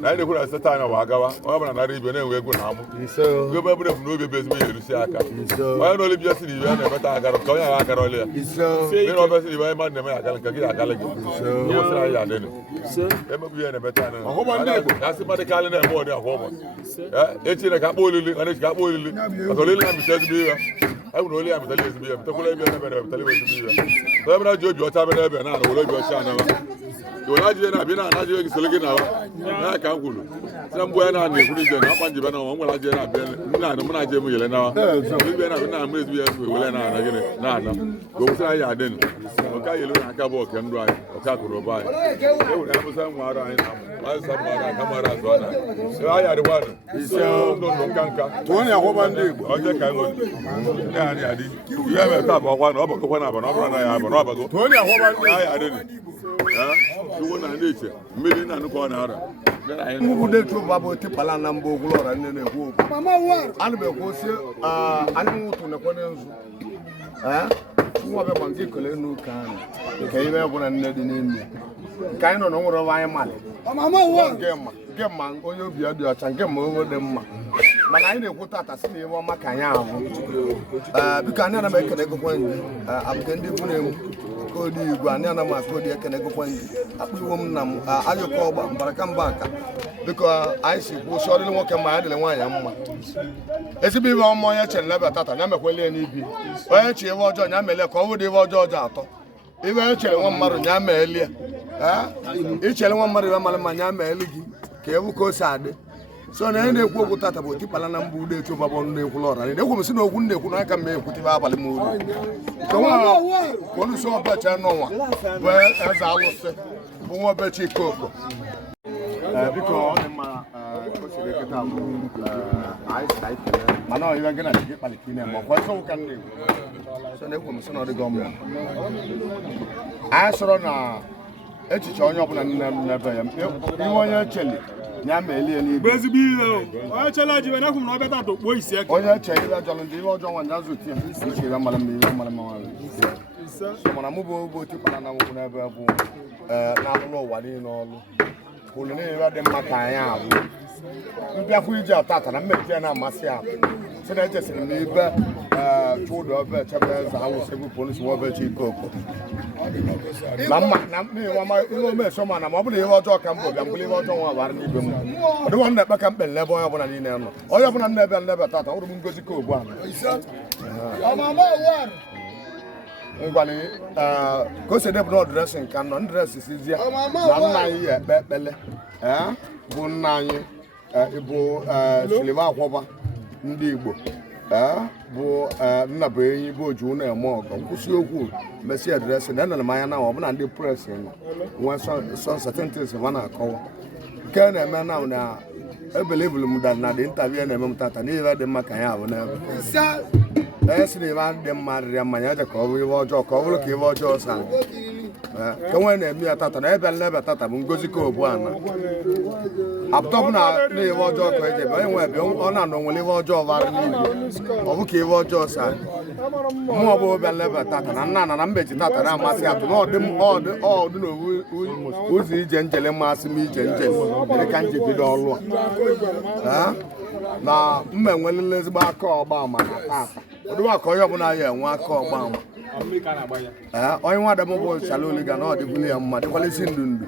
na ide kwura sata na wagawa o bana na ribe na enwe egu na amu go be bure no be bezime yerusi aka o no le bi asiri we na beta agaro ko ya agaro le be no be asiri we ma na me agalo ka gi agalo gi no sira ya de no e ma bi na beta na o ho na asi ma de kale na mo de ho mo e ti na ka bolili ani ka bolili to le la mi se bi wa ai no le am tele bi bi to ko le bi na be na tele bi bi wa so be na jojo ta be na be na no lo bi o sha na wa yo na je na bi na je ki selege na wa na ka ngulu san boya na ne kuri je na banje bana wa ngula je na be na na muna je mu yele na wa bi be na bi na mu ezu ya so wele na na gene na na go sa ya den o ka yele na ka bo ke ndu ai o ka kuro ba ai e wo na mu san wa ra ai na ma san ma ra kamara so na so ya de wa so no no kanka to ne akoba ndi igbo o je ka ngo ya ni adi ya be ta ba kwa na o ba ko na ba na na ya ba na ba go to ne akoba ndi ya de ni tuwo na ndeche mmiri na nnukwu ọ na-ara ude tu babo ti pala na mbo glora nne na ekwu mama wa anu be ko se anu mutu na kwade nzu nwa be kwangi kole nu kan ke ibe bụ na nne dị n'enu ka anyị nọ na nwere anyị mali mama wa gemma onye obi adị ọcha gemma owo dị mma mana anyị na-ekwu tata si na iwe ọma ka anyị ahụ biko anyị ana m ekene gokwa ndị abụke ndị ikwu na-emu kodi igwe anyị ana m akodi ekene gokwa ndị akpụ iwo m na m ayọkọ ọgba mbaraka mba aka biko anyị si kwuo si ọdịrị nwoke mma ya dịrị nwaanyị mma ezigbo ibe ọma onye chere nebe tata ya mekwele n'ibi onye chi iwe ọjọọ ya mele ka ọ bụrụ iwe ọjọọ ọjọọ atọ ibe onye chere nwa mmadụ ya meelie ichere nwa mmadụ ibe mara ma ya meeli gị ka ewu ka o si adị so na anyị na-ekwu okwu tata bụ otipala na mba ude echu babọ na-ekwula ọra na-ekwu m si na okwu na-ekwu n'aka m ekwutibe abalị m uru nke nwa polisi ọbecha n'ọnwa bụ eze alụsị bụ nwa obecha ikooko biko ọ dị mma osiri kịta bụ anyị si anyị kelee mana ọ ibe gị na gị kpalite ine ma ọkwa nsọ ụka ndị so na-ekwu m si na ọ dịghị ọmụma anyị sọrọ na echiche onye ọbụla nne m n'ebe ya ihe onye cheli ya melie n'igwe ezigbo ihe onye chela ji na kwụ na ọbịa tato kpuo isi eke onye che ihe ọjọọ ndị ihe ọjọọ nwa ndị azụ tie iche ihe mara mma ihe mara mma mana mụ bụ oge otipala na nwụkwụ n'ebe bụ na-alụlụ ụwa niile ọlụ kwuru niile dị mma ka anyị abụ mbịakwa iji atata na mmepe na-amasị ahụ si na echesiri m ibe chụdụ ọbụ echebe eze awụsị bụ polisi nwa obechi ikooko na mma na ihe omeso ma na ma ọ bụrụ ihe ọjọọ ka m bụ bịa mgbụrụ ihe ọjọọ nwa bara n'igwe m ọ dịwa m na-ekpe ka mkpe nlebe onye ọbụla niile nọ onye ọbụla nnebe nlebe tata ọ bụrụ m ngozi ka ogbu ngwani ka o si debụ n'ọdụresị nka nọ ndịresị sizie na nna anyị ekpe ekpele bụ nna anyị bụ Siliva Akwọba ndị Igbo bụ nna bụ enyi bụ oju na-eme ọgọ nkwụsị okwu mesi adresị na enere m anya na ọ bụla ndị pres nwee sọnsatentis ma na-akọwa nke na-eme na ebelebulu m na dị ntabi na-eme m tata n'ihe dị mma ka ya abụ n'ebe onye si na ibe dị mma rịrịa mmanya aja ka ọ bụ ihe ọjọọ ka ọ bụrụ ka ihe ọjọọ sa ka nwee na-eme ya tata na ebe nlebe tata bụ ngozi ka obu ana apụtọpụ na ihe ọjọọ ka eje ebe onye nwe ebe ọ na-anọ nwere ihe ọjọọ bara n'ime ọ bụ ka ihe ọjọọ sa mmụọ bụ obi nleba tata na nna na mbeji tata na-amasị atụ na ọdị n'owu ụzọ ije njele mmasị m ije njele dị ka njebido ọlụ a na mma enwelele ezigbo aka ọgba ama na tata ọdịwa ka onye ọbụla ya enwe aka ọgba ama onye nwa adam bụ Shaloliga na ọ dịbụla ya mma dịkwalisi ndụ ndụ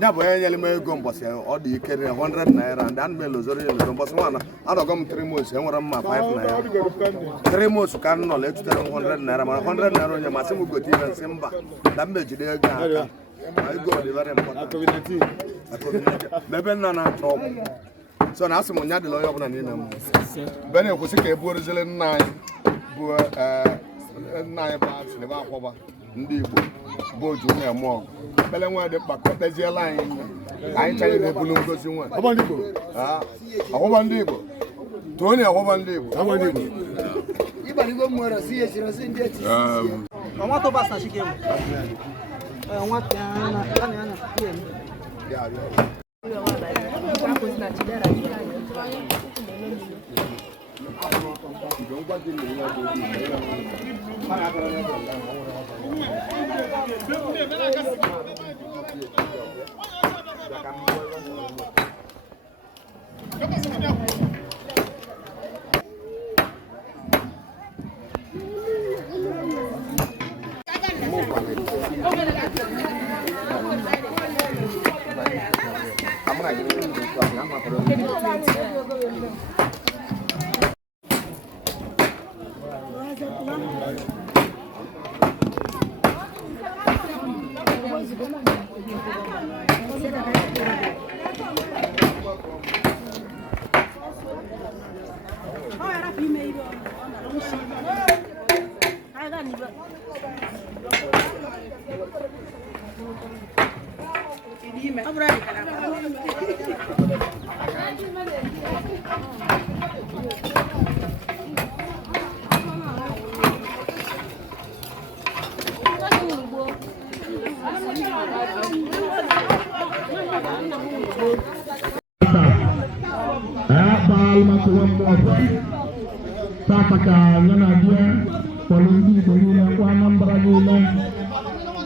ya bụ onye nyere m ego mbọsị ọ dị ike 100 naira ndị anụ m elozoro elozo mbọsị nwana adọgọ m 3 months enwere mma 5 naira 3 months ka m nọ etutere m 100 naira mana 100 naira onye masị m gote ihe nsị mba na m ejide ego aka ego dị very important n'ebe nna na-achọ ọgwụ so na asị m nya dịla onye ọbụla niile m be na-ekwesị ka e buorizile nna anyị bụ nna anyị bụ Silva Akwọba ndị Igbo bụ oju na-eme ọgụ ekpere nwa dị mkpa ka o kpeziela anyị anyị chanye na-ebulu ngozi nwa ọgwụba ndị Igbo tụọ onye ọgwụba ndị Igbo Saka nyana dia polisi boleh ku Anambra niile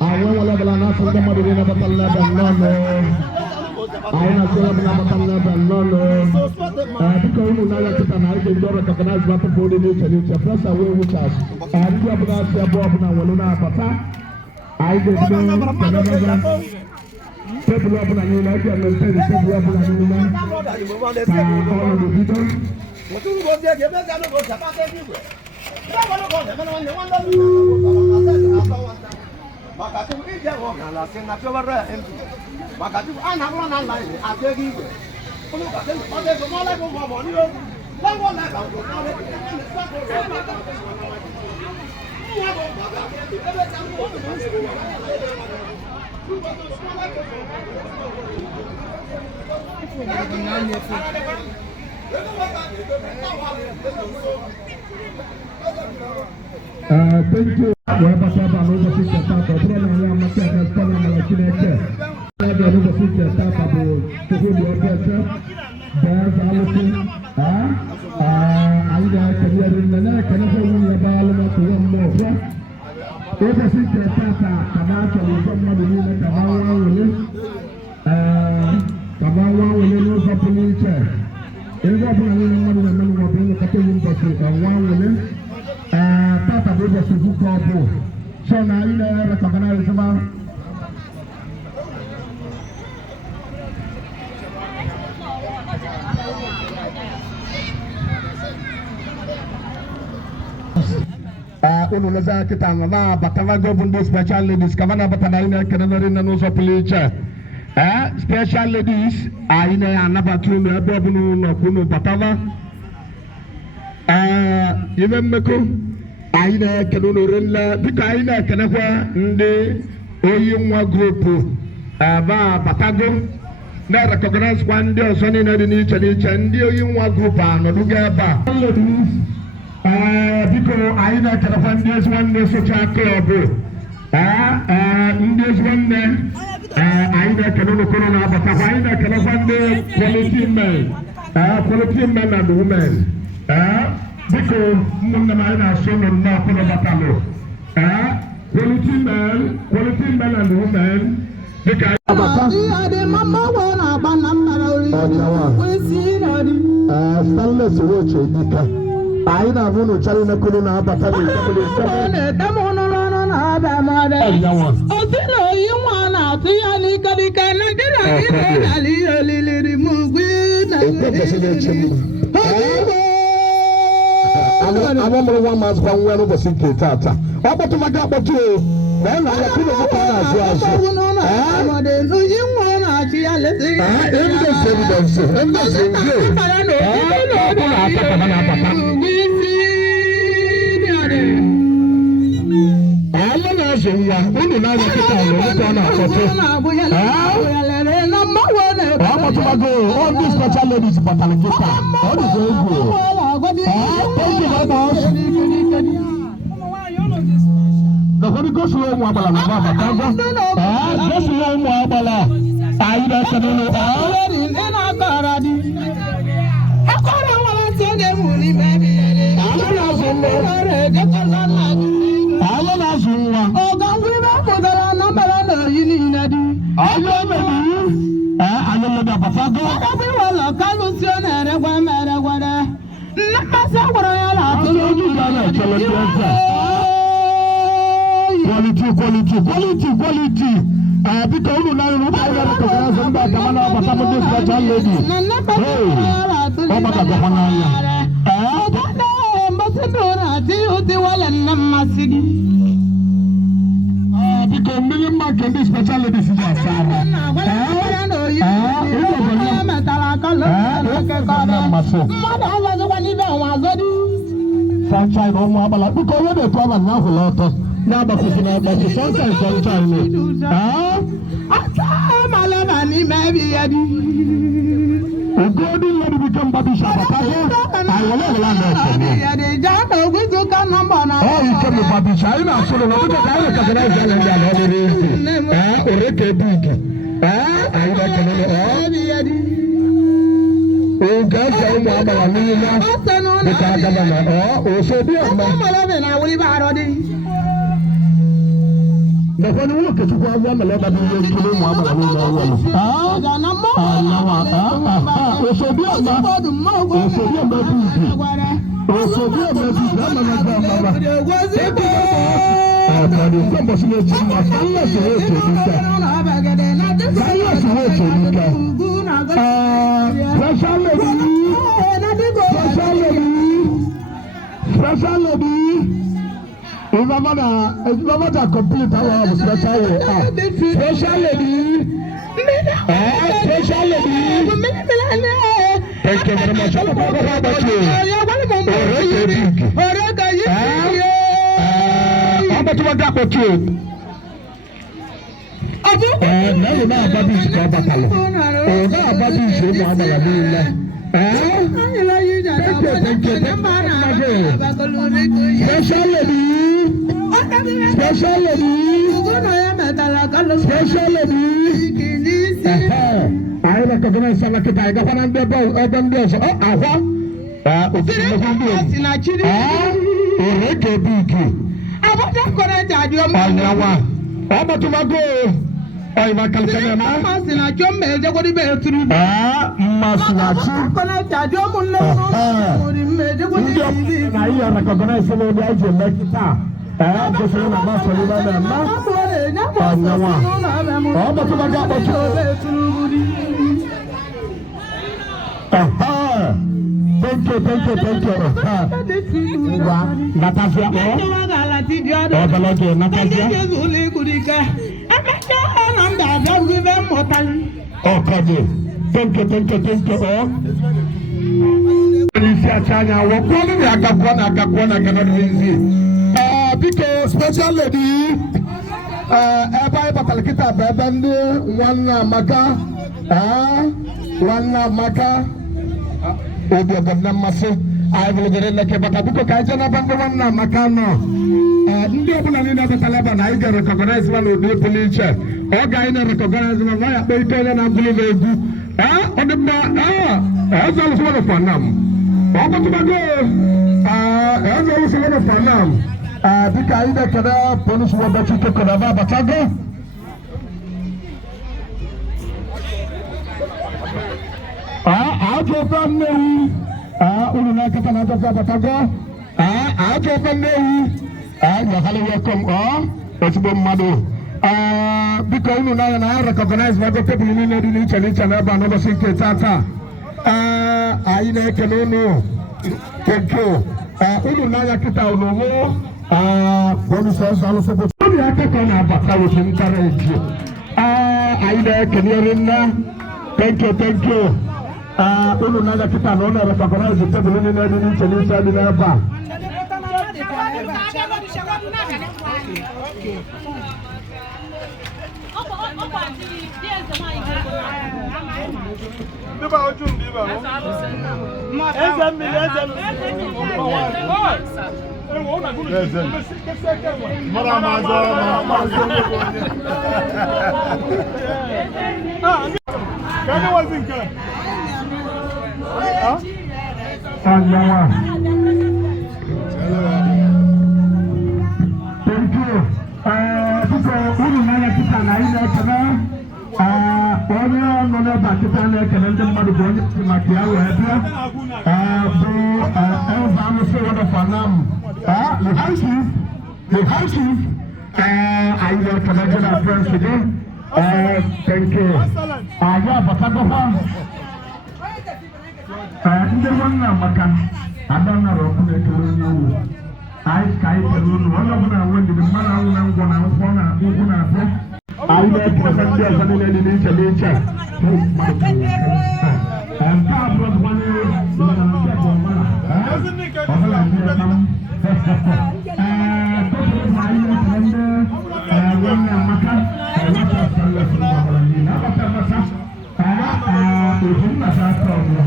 awal wala bala na sanga maduri na batalla bannono ayna sala bala batalla bannono diko unu na yakita na ide ndoro takana zwapo bodi ni chali chafrasa we wuchas andi abuna siabo abuna waluna pata aide ndo kanaba sebulu abuna ni na dia menteni sebulu abuna ni na ono do dito Makati ije wo kan la sin na pe wa ra MP makati ana bro na la ile ategi igwe onu ka se o de mo la ko mo ni o la wo la ka ko na le thank you. Wherever Saba knows the future start, or Brother Yam Makia has come and like in a chair. Saba knows the future start, to whom you are better. There's Alison. I can hear in the neck, and if you are balance to one more. If the future start, Kamaka will come to the Kamawa will Kamawa will lose up in the chair. If you are going to the one will Tata Bobo Suzuko Bo. So now you recognize about unaweza kitanga na batava government special ladies kavana batana ina kanana na no so police special ladies aina anabatu na babunu na kuno batava yememeko aina kanono renla bika aina kanakwa ndi oyinwa group aba batago na recognize one day osoni na ni chalicha ndi oyinwa group anoduga ba biko aina kanakwa ndi one day social club ndi one anyị na-ekele n'okpuru na-abatakwa anyị na-ekelekwa ndị quality men and women biko ụmụnne m anyị na-asụ ụlọ nnọọ ọkụrụ batalụ quality men and women dịka Stanless Woche dịka anyị na-abụ n'ụcharị n'okpuru na-abata abamụrụ nwa maazị kwa nwa n'ụbọchị nke tata ọ kpọtụmaga akpọtụ na ya na-akpụ n'ụbọchị na-azụ azụ nwa unu na-anya kịta ọlụlụkọ na-akpọtụ ọkpọtụmago all these special ladies batara kịta ọ dịkwa egwu Dọkọdị gosiri ụmụ agbala na ọba batago gosiri ụmụ agbala anyị na-ekele ụlọ alụ na-azụ nwa alụlụda batago quality biko unu na unu ba ya ko na zo mba kama na bata mo this special lady ọ bata go na ya biko mmiri mma ke ndị special lady si ya sara sunshine ụmụ agbala biko onye na-etu ọba na ahụ lọtọ n'agbapụsị n'agbapụ sunshine Ugodi lady become Babisha Batago. I will never land there. Oh, you came to Babisha. I know, so the other guy was a nice young man. Oreke big. I like oh, God, I'm the one who look at you, I'm a letter to you. If I'm not complete our special lady. Thank you very much. How about you? How about you? Now you know about this battle. Now about this special lady. I recognize some of the tiger and the ball open doors. Thank you. Natasha, Thank you. Because special lady, everybody batalkita bebende one maka, obi ogamna mase. Aigulugere neke bata biko kaje na bando wana makano. Ndi obuna ni na batalaba na ige recognize one odi police. Oga ina recognize na ya pe ito na ngulu egu. Odemba ezo lo so fanam. Ogo tubago ezo lo so fanam. Bika ina kada police wa bati to kada ba batago. Ajo panewu unu na kata na kata batago ajo panewu ya hale welcome osibo mmadu because unu na recognize what the people in the challenge na ba no go sink tata ayi na ekele unu thank you unu na ya kita unu wo bonus also so unu ya kata na batago encourage ayi na ekele na thank you unu naga kita naona recognize table ni na ni chini cha ni na ba Ndiba ojú ndiba mo Sanyawa. Thank you. Because unu nana kita na ina kana onye nona ba kita na kana ndị mmadụ bụ onye si maka ya wee bịa bụ eva no so wada fanam the house ayi na kana jena friends today thank you ya batago ha ndị nwanna maka adana roku na ekele onye uru anyị ka anyị kele unu onye ọbụla nwendị mmanụ anwụ na ngwọ na nkwọ na ugwu na abịa anyị na-ekele ndị ọzọ niile dị n'iche n'iche nke a bụrụ ọzọkwanye ọbụla ndị ọbụla ọbụla ndị ọbụla tọpụrụ ma anyị na-ekele ndị nwanna maka nwata salesi ọbụla niile abata mata otu nnata atọ ọbụla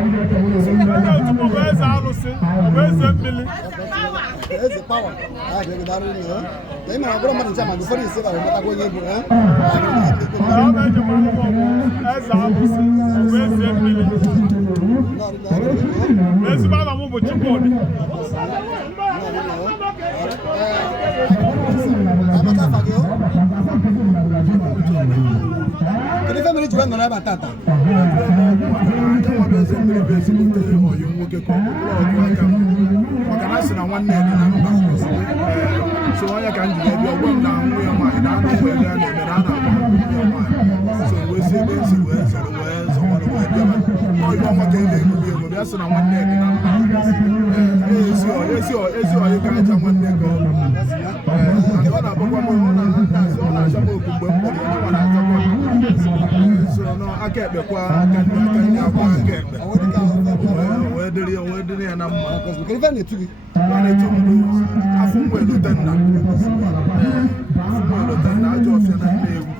Thank you. Eze power. Ah, que dar no. Tem uma agora mas chama, foi isso, vai botar com ele, né? Esse baba mu bo tipo ni. Ele vai me jogando na batata. Organize na one night na mba so onye ka njide bi ogbo na nwe ya ma na no we ya na na na so we say we so we so we bi ma o yo ma ke le bi mo ya so na one night na ezi o ka ja one night go ọ na bokwa mo na sha mo ku gbe mo ni na ta ko so no aka ekpe kwa aka ni akwa aka ekpe we diri na mma Ele vai netu. afọ mgbe lute nna ajọ ọfịa na nne egwu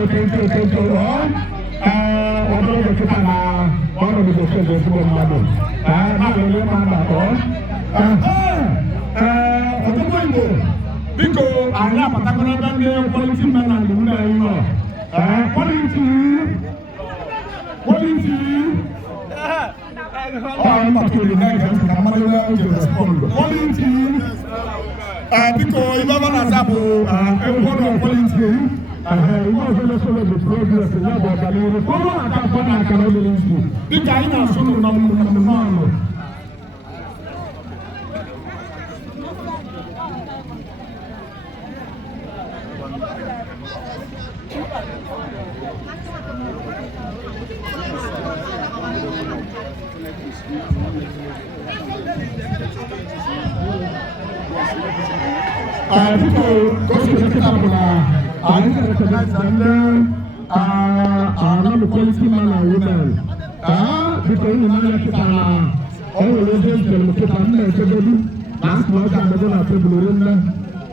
Okay, thank you very much. Because I have a particular quality man and woman. Quality. I'm not really nice. I'm to respond. Quality. Because you never know what quality.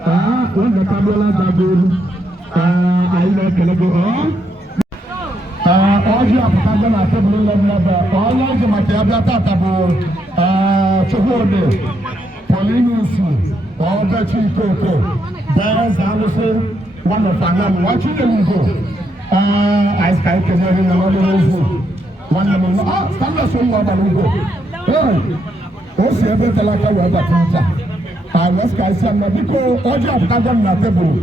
wanda Kabiola Dagolu, I like Kalago. Ọjọ́ àpòkájọ́ náà tẹ́bùrú lẹ́gbẹ̀ẹ́ ọlọ́jọ́ màkìyàbíà tàtàbò ṣòwòdè pọ̀línùsù ọ̀ọ́bẹ̀tì ìkókò bẹ́ẹ̀ sàánúfẹ́ wọn lọ fàánàmù wọ́n tún lè wùkọ́ àìsíkà ìkẹ̀lẹ̀ rẹ̀ lọ́wọ́ lọ́wọ́ wọn lè mọ̀ sálẹ̀ sọ wọ́n bàlú wùkọ́ ó sì ẹgbẹ́ tẹ́lá káwọ́ ẹgbà tó ń ta àwẹ̀síkà ìsì àmà bí kò ọjọ́ àpòkájọ́ náà tẹ́bùrú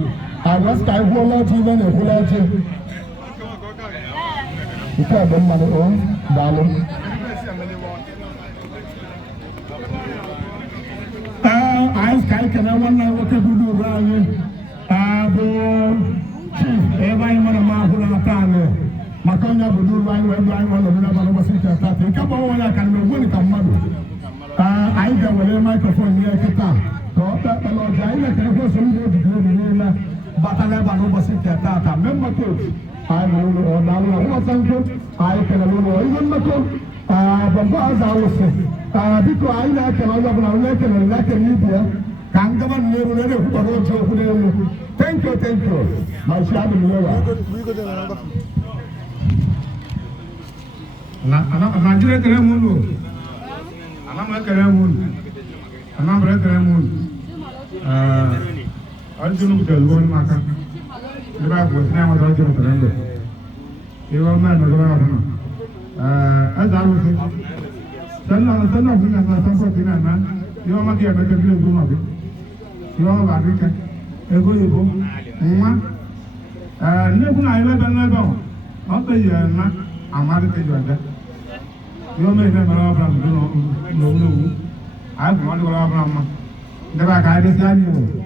àwẹ̀síkà ìhú ọlọ́ọ̀tì lẹ́nu ìhú lọ́ọ̀tì. Iko ada mana on dalam. Ais kai kena wana wake gudu rani. Abo chief eva imana mahula matane. Makanya gudu rani weba imana bina bana basika tati. Kama wana kanme wani kamadu. Aida wale microphone niya kita. Kota kalau jahila kena kwa sumbu digre nila. Batale bana basika tata. Member coach. I will order who thank I can alone even look Bamba Zawose. Because I like an like a media. Can govern never who thank you. My shadow. Nigeria Karamun. Anama Karamun. Anama Karamun. I don't know one marker. The back was now a dodge of the render. You were man of the government. As I was saying, son of him as a something, man. You are not here, but the real room of it. You are a weekend. A good room. Never I let them know. Not the year, not a mother to you. You may never have no. I want to go over. The back I decided you.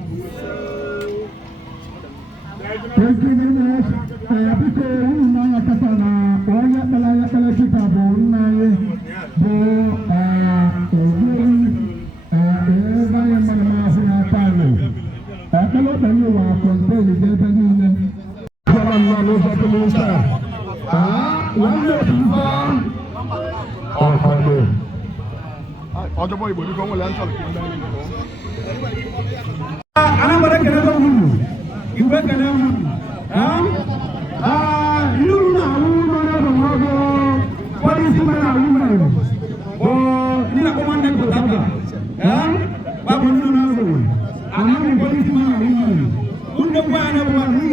Thank you very much. Because una katana, oya kala kita bona ye, bo eva ya mana suna pale. Kalau tanya wa konten dia tanya ni. Kalau lalu satu musta, wala tiba. Okey. Ada boy boleh kau lancar. Anak mereka kena tahu. Ibu kena Luna mana bahago polisi mana Luna oh ni komandan kota babu Luna anak polisi mana Luna unda mana buat ni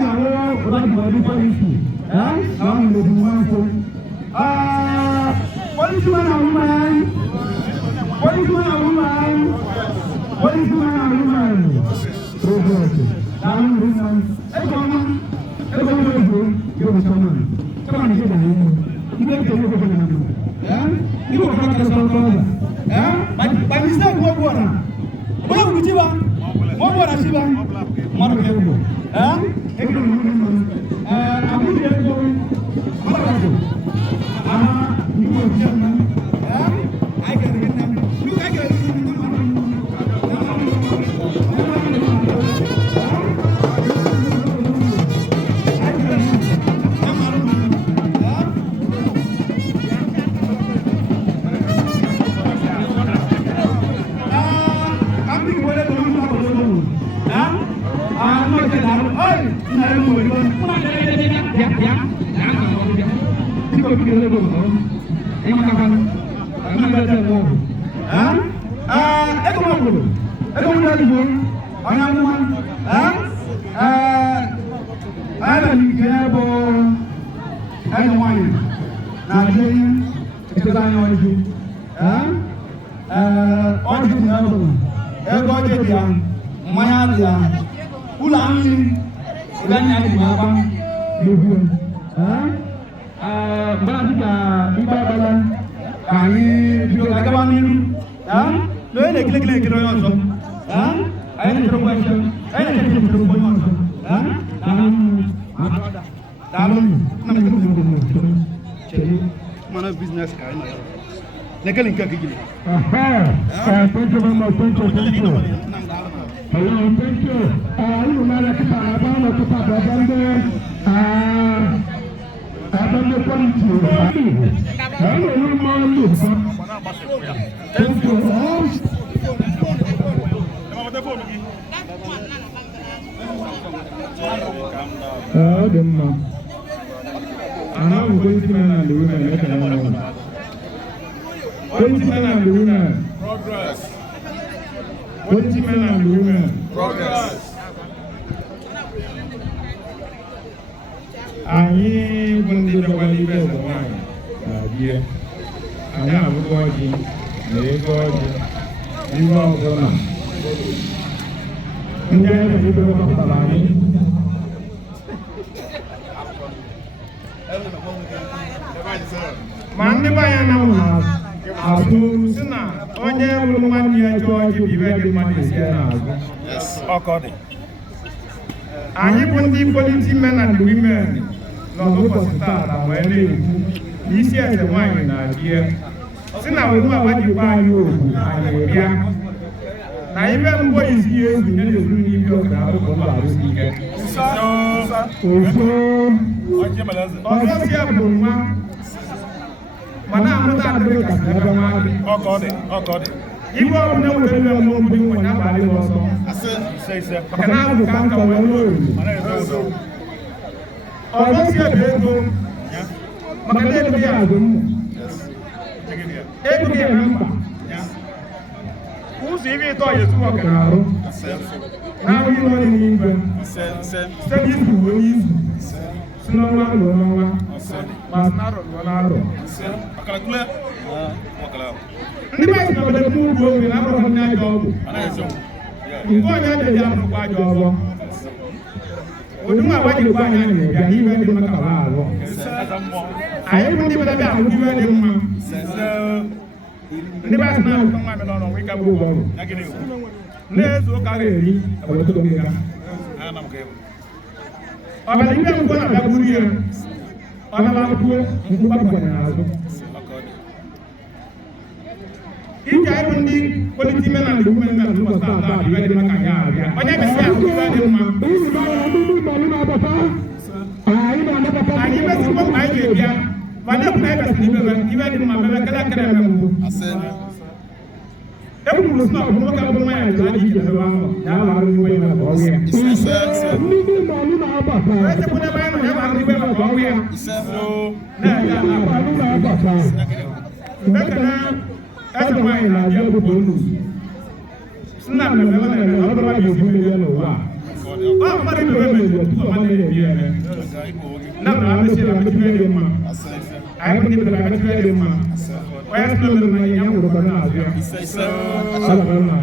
bagi polisi kamu lebih masuk polisi mana Luna polisi mana Luna polisi mana Luna terus lalu Luna kamu Yo bersama, kawan kita ini, kita tunggu kepada ibu kakak kesalahan, bagi saya buat orang, boleh uji bang, mau buat nasi bang, mana dia itu, aku dia itu, apa itu, ibu siapa, I can remember, look I can Nekaling kaki gini. Thank you very much. Thank you. Hello, thank you. Ini mana kita apa? Kita berjanda. Ada polisi. Hello, lu malu. Thank you. dị mma. Ana m policy men and the women ekele m. Policy men and the women. Progress. Policy men and the women. Progress. Anyị bụ ndị dọwara ibe eze nwanyị na-abịa. Anyị abụghị ọjị na ego ọjị ihe ọbụla. Ndị eze ibe wepụtara anyị. Ma ndị be anyị anaghị azụ si na onye bụrụ nwanne ya chọọ ọjị bụ ibe dị mmadụ esi n'azụ. Ọkọ dị. Anyị bụ ndị policy men and women n'ụbọchị taata wee na-ekwu n'isi eze nwanyị na-abịa si na ugbu a wajikwa anyị okwu anyị bịa na ibe mbụ isi ezu na-ezu n'ibi ọka arụpụ mba arụsị ike ọzọ si ya bụ nwa mana amụta adịrị kasị ebe nwa dị ibe ọ bụla nwere ebe ọmụ obodo nwe na-abalị ọsọ maka na azụ ka nka wee n'oru ọzọ si ebe ego maka na ego ya azụ mmụ ego ya na mkpa ụzọ ibe ịtọ ya etu ọka na-arụ na-arụ ihe onye n'igwe site n'izu ruo n'izu si n'ọnwa ruo n'ọnwa ma si n'arọ ruo n'arọ ndị mmadụ nọbere m ugbo oge na arụrụ ndị ajọ ọgwụ nke onye na-eji arụkwa ajọ ọgbọ odunwa wajikwa anyị na-ebịa n'ibe dị maka ha arụ anyị bụ ndị bịara bịa ahụ ibe dị mma ndị be asị na-ahụta nwa mere ọrụ ịka bụ ụgwọ ọrụ na-ezu ụka ga-eri ewetụrụ ndị ga ọbara ibe mkpọ na-abịa buru ya ọ na-akwụkwọ mkpụkpapụkwanye n'azụ iji anyị bụ ndị policy men and women na ụbọchị taata ibe dị maka ya abịa onye bisi ahụ ibe dị mma anyị mesikwa mkpa anyị ga-ebịa ma na-ekwu na anyị besịrị ibe dị mma mebe kele kere eme mbụ ekwuru sị na ọbụ nwoke bụ nwa ya jụrụ ajọ ije ebe ahụ ya arụ iwe ya maka ọrụ ya esekwu n'ebe anyị nọ ya arụ iwe maka ọrụ ya na-eje ekele eze nwanyị na-abịa obodo unu si na mmemme ọ na-eme ọ bụrụ ga-ebu mmiri n'ụwa ọ mmadụ ibe meji ọtụtụ ọma na-ebi eme na mma amechiri amechibe dị mma anyị bụ ndị bidara amechibe dị mma onye si n'ụlọ na ya nwụrụ ọbara na-abịa alabara na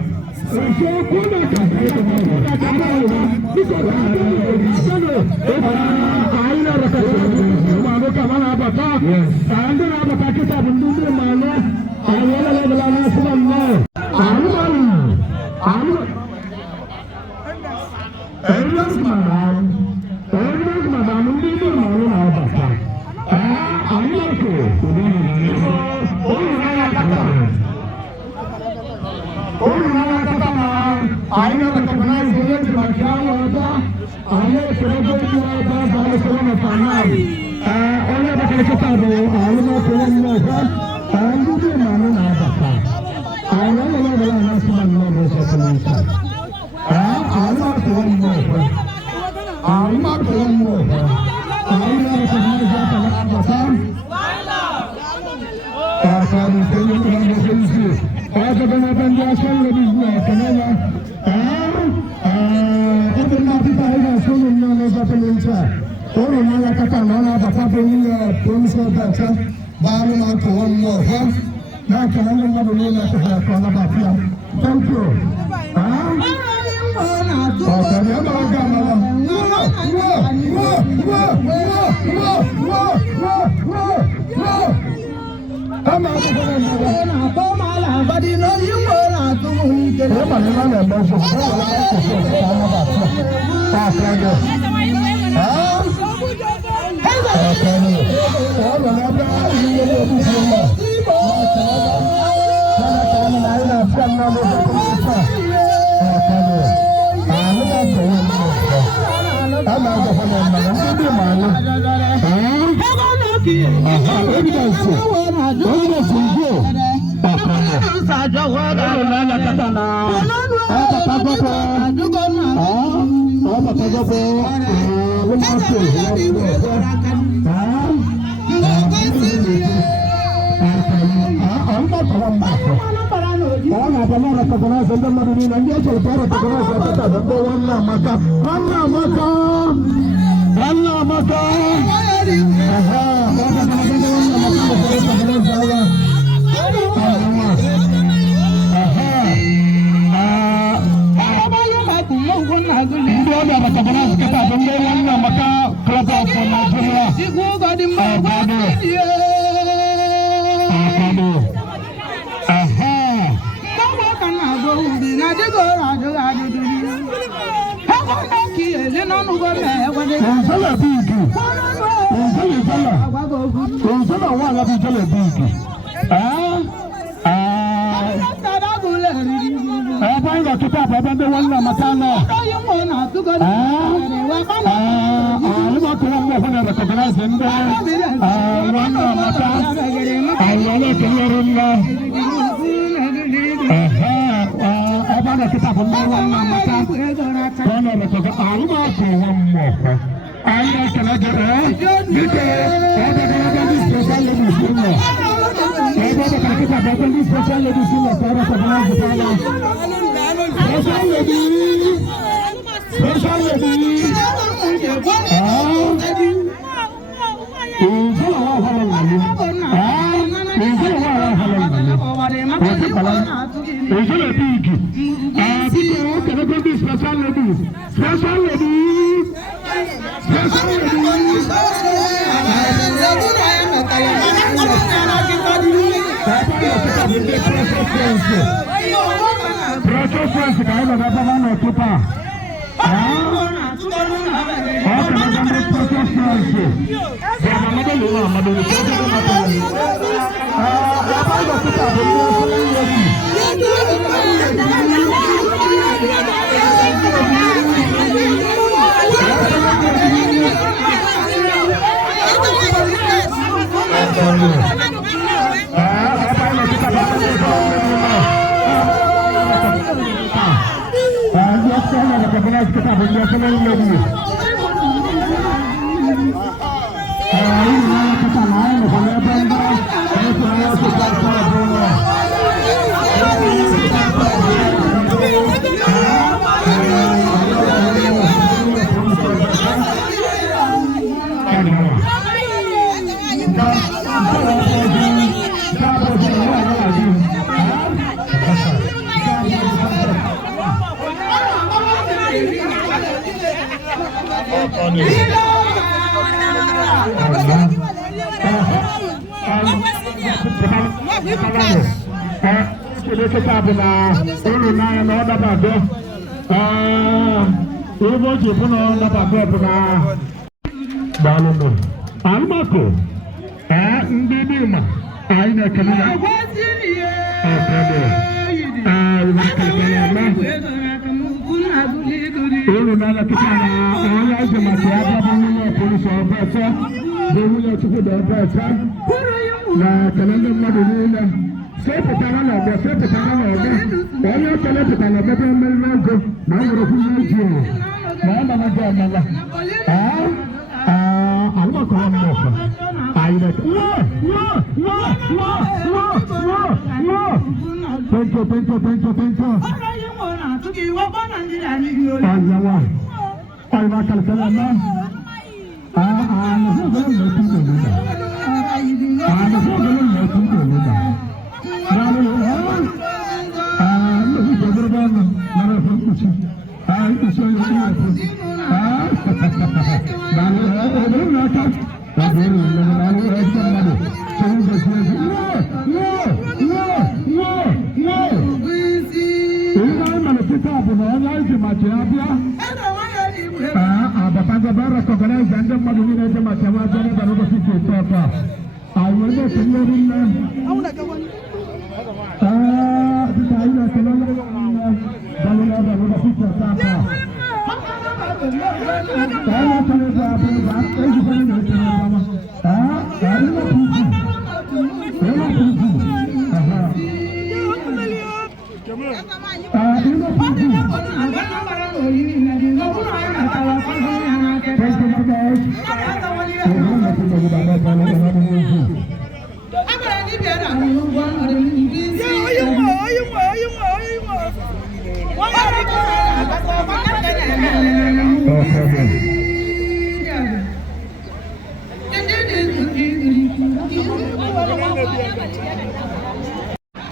Come on.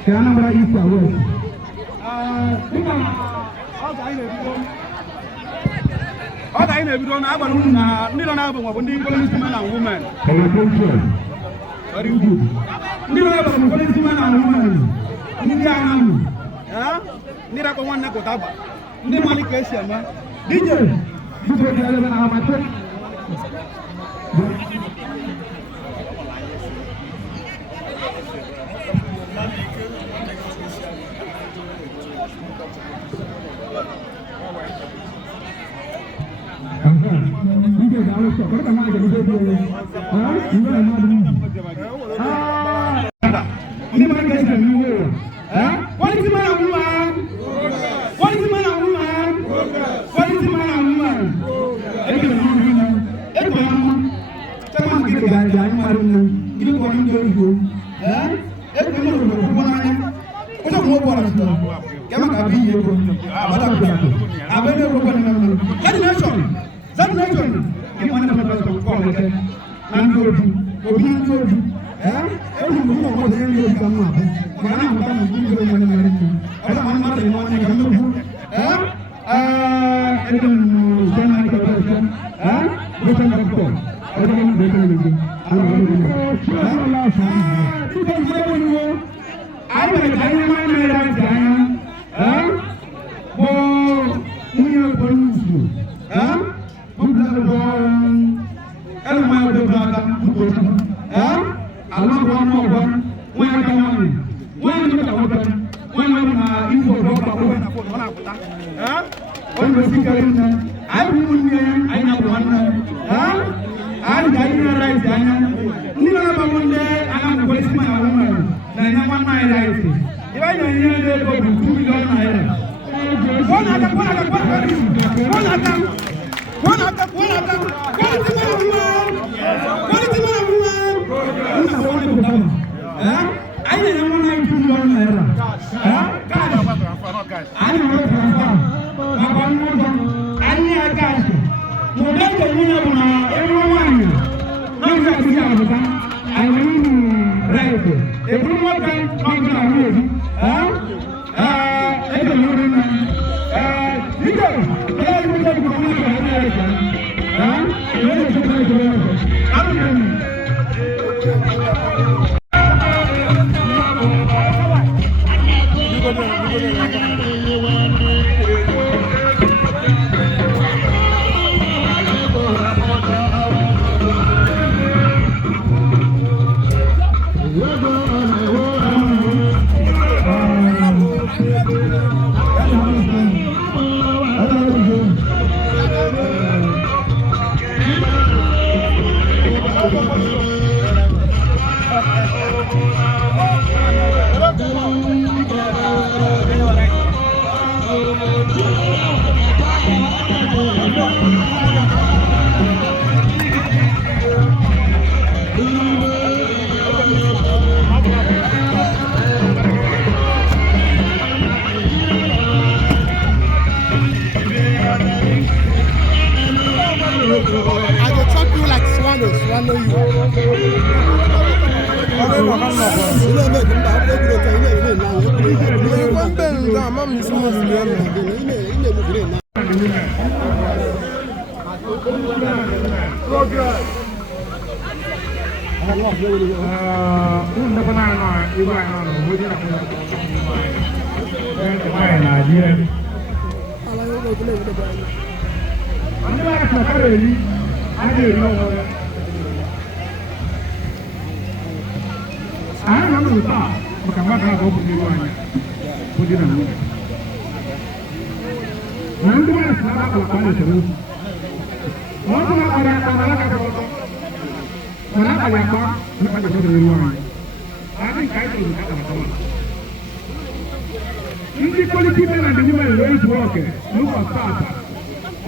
Kerana berada di Jawa. Ada ini video na abalu na ndilo na abo ngabo ndi police man and woman. Very good. Ndilo na abo police man and woman. Ndi anamu. Ndira ko wanna ko taba. Ndi mali kesi ama. DJ. DJ ala na amate.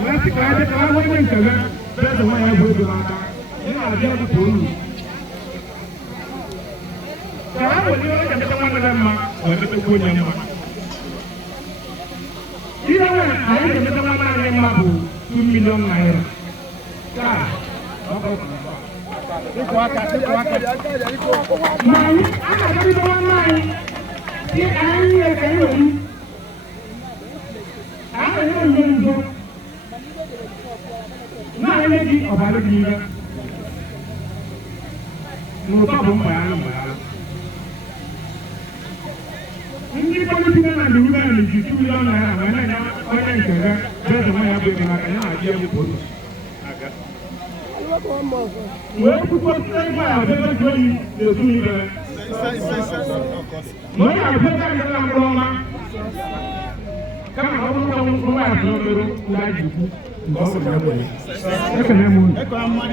Nasi kaya kalau orang jaga, betul mana yang boleh berangkat. Ini ada yang betul. Kalau boleh orang jaga mana lama, orang itu punya nama. Tidak mana, ada jaga mana lama bu, 2 million naira. Kah? Mai, ada dari bawah mai. Dia ada kayu. Ada yang menunggu. Nah ini di obalik juga. Lupa bayang. Ini politik kan dulu kan di situ yang mana orang jaga, betul yang bermakanya aja betul. Moi, pourquoi tu n'as pas fait le joli de tout l'hiver? Moi, il a fait ça dans la Roma. Quand on va faire le la du coup, on va faire le joli. C'est quand même bon. C'est comment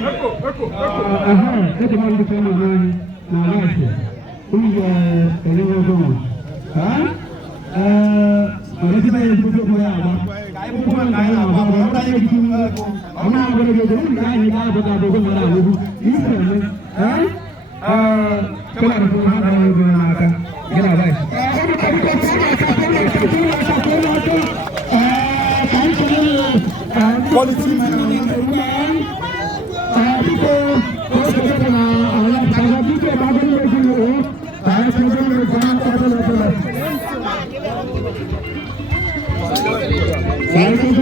il fait le joli? Non, là, c'est. Oui, elle est bon. Hein? On a dit pas il faut que moi là. Bukan kaya apa, orang kaya gitu. Orang boleh jadi kaya ni kaya betul orang itu. Ini kan? Kalau orang kaya itu nak, kita baik. Polisi mana ni? Kita kita orang sangat kita bagai begini. Saya sebenarnya jangan terlalu. Thank you.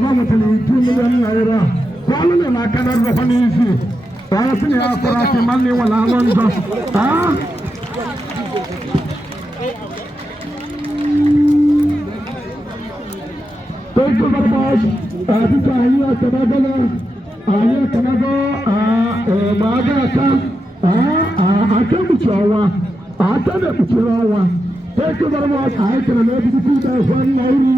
Vamos a tener 2 million naira. ¿Cuál es la cara de Juanísio? Para sini akora kembali wala lonzo. Thank you very much. Kita ayah kenapa? Maga akan bicara. Thank you very much. Ayah kenapa kita Juan Mauri.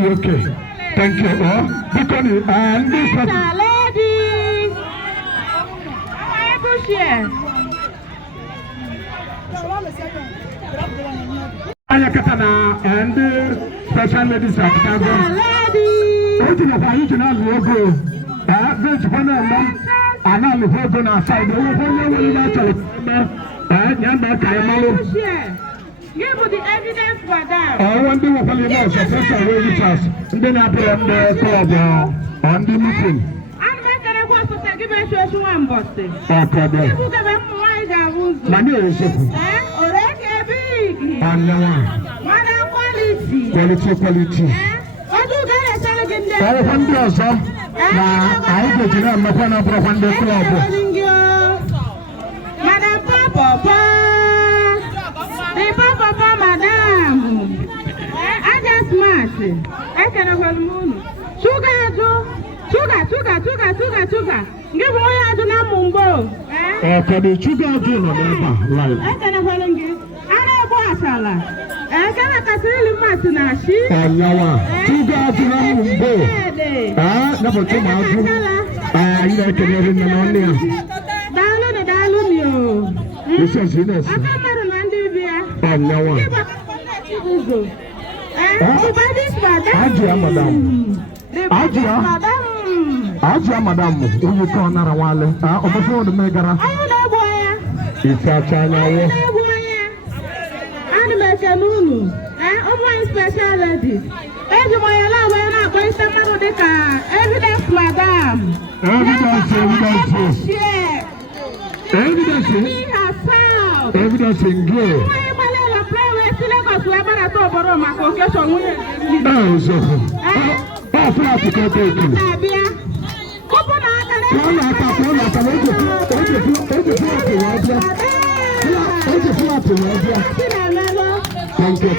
Okay. Thank you. Because and this ladies. Ayakatana and special ladies at Tango. What is the original logo? Which one of them? And now the logo on side. Give the evidence for that. I want to tell you about special ladies. Then I put on the club on the meeting. Give a show one birthday. Okay. Money is already big. And Madam quality. Quality. What do you guys tell again? I want to also. I go to them. I'm going to the club. Madam Papa. The Papa, Madam. I just smart. I can have a moon. Sugar. Give me a do na mumbo. Okay, the sugar do no live. I can have a link. I know sala. I can have a silly matinashi. Sugar do na mumbo. Number 2 now. You can hear in only. Dalun. This is it. I come out on Andivia. Ajia madam, you call Narawale. Before the Megara. It's a China. And make a moon. Oh, special ladies. Everyone allow evidence, madam. Evidence. Evidence. evidence in gear. Thank you.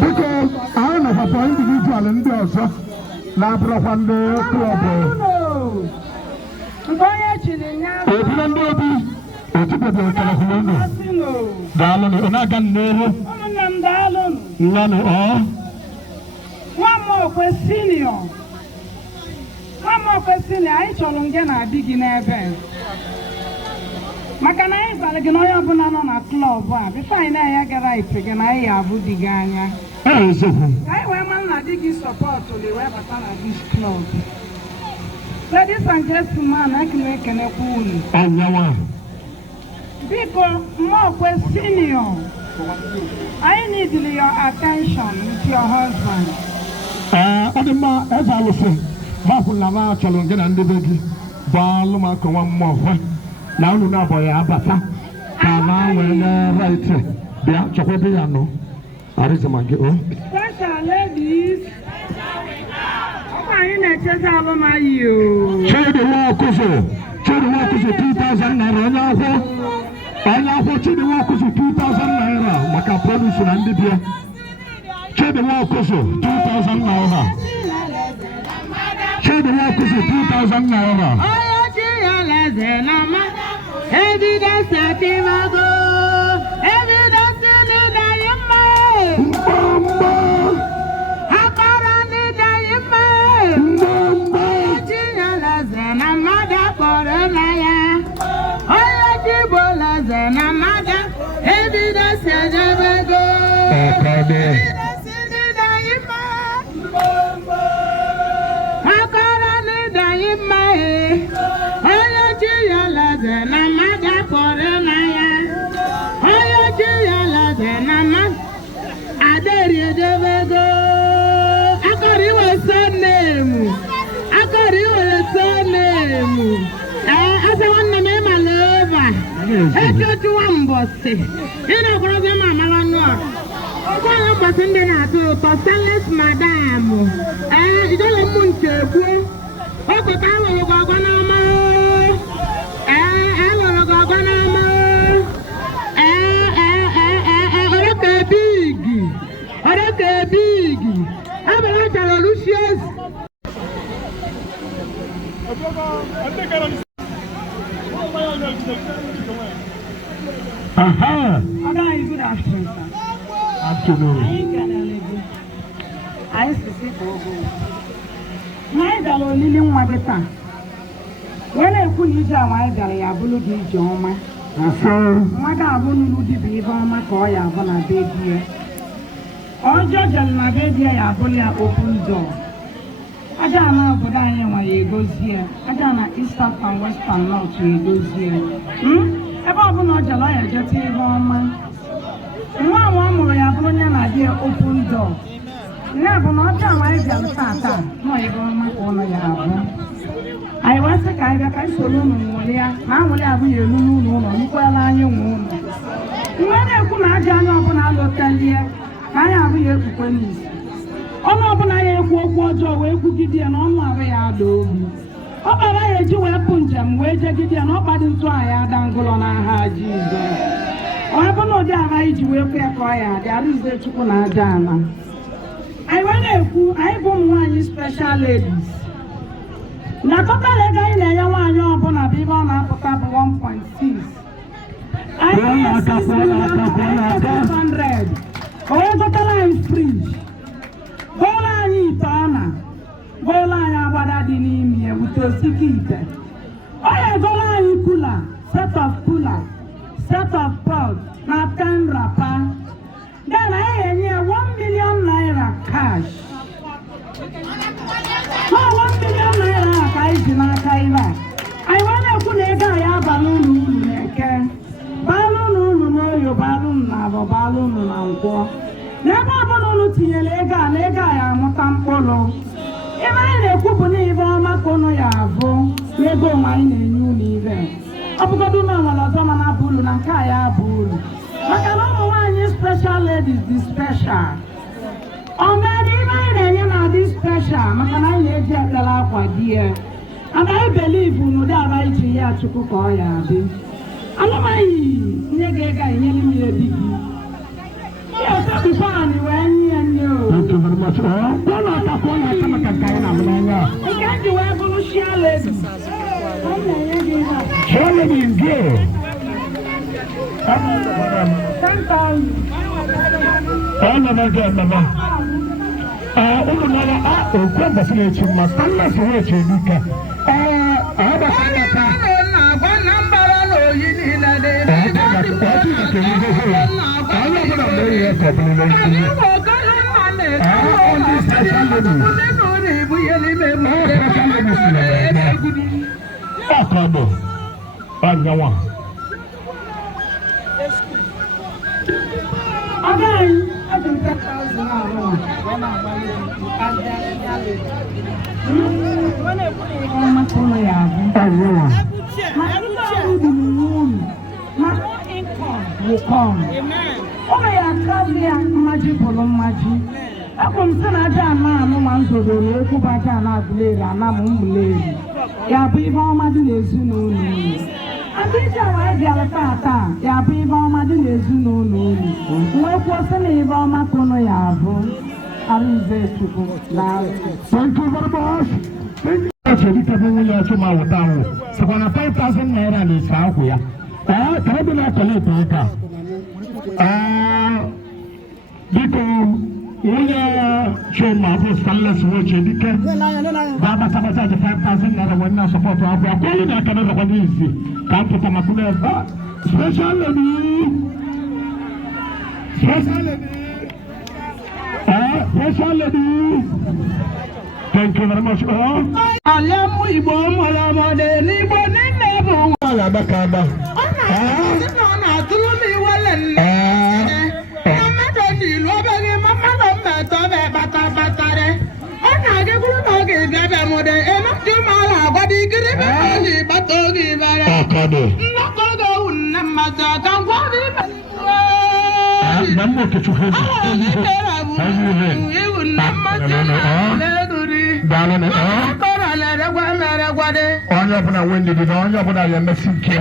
Because I don't know for individual in the also. Na profande club. One more question. I told him again I begin event. Makana is like no yabuna na club. Before I get right again, I have Budiganya. I went na digi support to the web at this club. Ladies and gentlemen, I can make an appointment. Because more question. I need your attention with your husband. Adema, as I was saying, Bakulava Chalongan and the baby, Baluma Kawam. Now, no boy, Abata. Kama, when right, the Chocobiano. Arizamangi. Special ladies. I'm in a chest of my you. Show the walk of 2,000 naira. I watch the walk of 2,000 naira. Maka production and the beer. Show the walk of 2,000 naira. Show the walk of 2,000 naira. Evidence that he will go. Evidence in the Aha! Good afternoon, sir. Afternoon. I speak Ogo. My dalo lili mwabeta. When I put you down, I got a bulu di joma. Mada abunu di biva makoya abana baby. All judge and my baby abulia open door. Adana Budaya when you goes here. Adana Eastern and Western North when you goes here. About no Jalaya Jetty woman. One more Yabunia idea open door. Never not time I got Santa. No, you don't want to Yabu. I was a guy that I saw Mulia. Now will have you no, well, I knew. When I could not join up on our hotel, I have you to police. Ọmọ ọbụla ya ekwu okwu ọjọọ wee kwugide ya na ọnụ arụ ya ada obi. Ọkpara ya eji wee pụ njem wee jegide ya na ọkpadị ntụ a ya ada ngụlọ n'aha Jizọs. Ọ bụ na ụdị ara iji wee kwe ka ọ ya adị arụzie Chukwu na aja ala. Anyị wee na-ekwu anyị bụ ụmụ nwaanyị special ladies. Na total ego anyị na-enye nwaanyị ọbụla bụ ibe ọ na-apụta bụ 1.6. Anyị na-esi 700. O wee gotara anyị fridge. Bola anyị ite ọna, bola anyị agbada dị n'ime ya wute osike ite. Ọ ya gola anyị cooler, set of pot, na 10 wrapper. Then anyị enye 1 million naira cash. No, 1 million naira ka anyị ji n'aka ibe a. Anyị wee na-ekwu na akwụkwọ n'ebe ọbụla unu tinyere ego a na ego a ya amụta mkpụrụ ebe anyị na-ekwupụ na ibe ọma ka unu ya abụ n'ego onwe anyị na-enye unu ibe ọ bụgodo na nwere ọzọ mana abụ uru na nke a ya abụ uru maka na ụmụ nwaanyị special ladies dị special ọmedị ibe anyị na-enye na adị special maka na anyị na-eji ekele akwa di ya and I believe n'ụdị aba iji ya chukwu ka ọ ya adị alụmaghị nye gị ego enyere m ya di gị ihe ọsọ bifo anyị wee nye ya nye o nke m ji wee bụrụ shia lady ya bụ ibe ọma dị n'ezinụlọ unu adịghị awa bịara taa ya bụ ibe ọma dị n'ezinụlọ unu wee kwụsị na ibe ọma ka unu ya abụ Arize Chukwu na Thank you very much. Nwunye ọchụ ma wụta ahụ sịkwa na 5,000 naira na-esi akwụ ya ka ọ dị na-akọlete ụka biko nwunye Chuma bụ Stanless Nwoche Dike ga-agbatagbata ji 5,000 naira wee na-asọpọtụ abụọ akwụghị na aka n'ụzọkwa n'isi ka m pụta maka n'ebe special lady thank you very much Alamu Igbo mọlọmọdé n'Igbo nínú ẹbùn wọn. Ọ na-agbaka agba. Ọ na-atụrụ m iwele nne. Mmadụ ji ilu obere mmadụ mmetọ bụ batabatare. Ọ na-agịkwuru na oge bịabịa mụde emetụ mara agwado ikiri bịa oge gbata oge ibara. Nnọkọ oge owu nne mmadụ ọka ngwa ọrụ ibe. Na mmụọ Okechukwu ezi. Iwu nne mmadụ na-egori. Onye ọbụla nwee ndidi na onye ọbụla ya emesi nke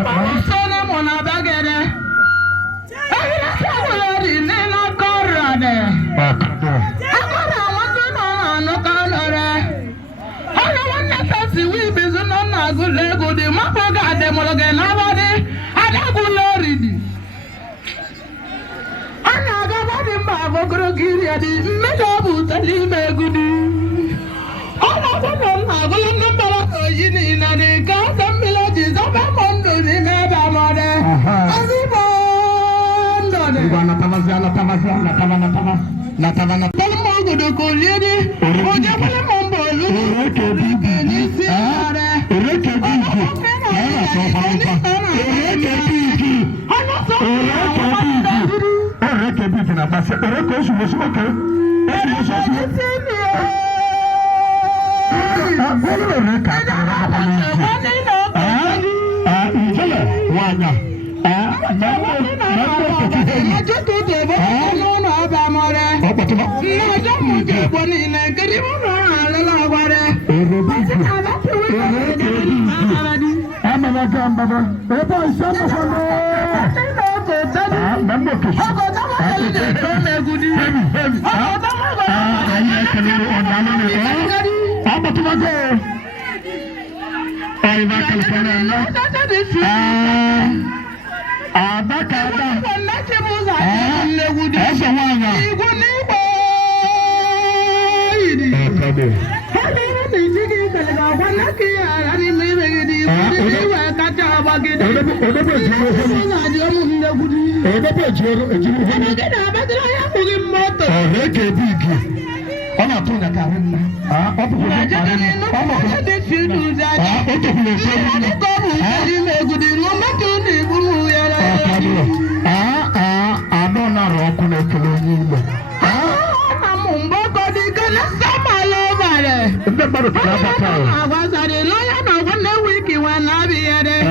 Agwazari lawyer no one wiki when I be at it.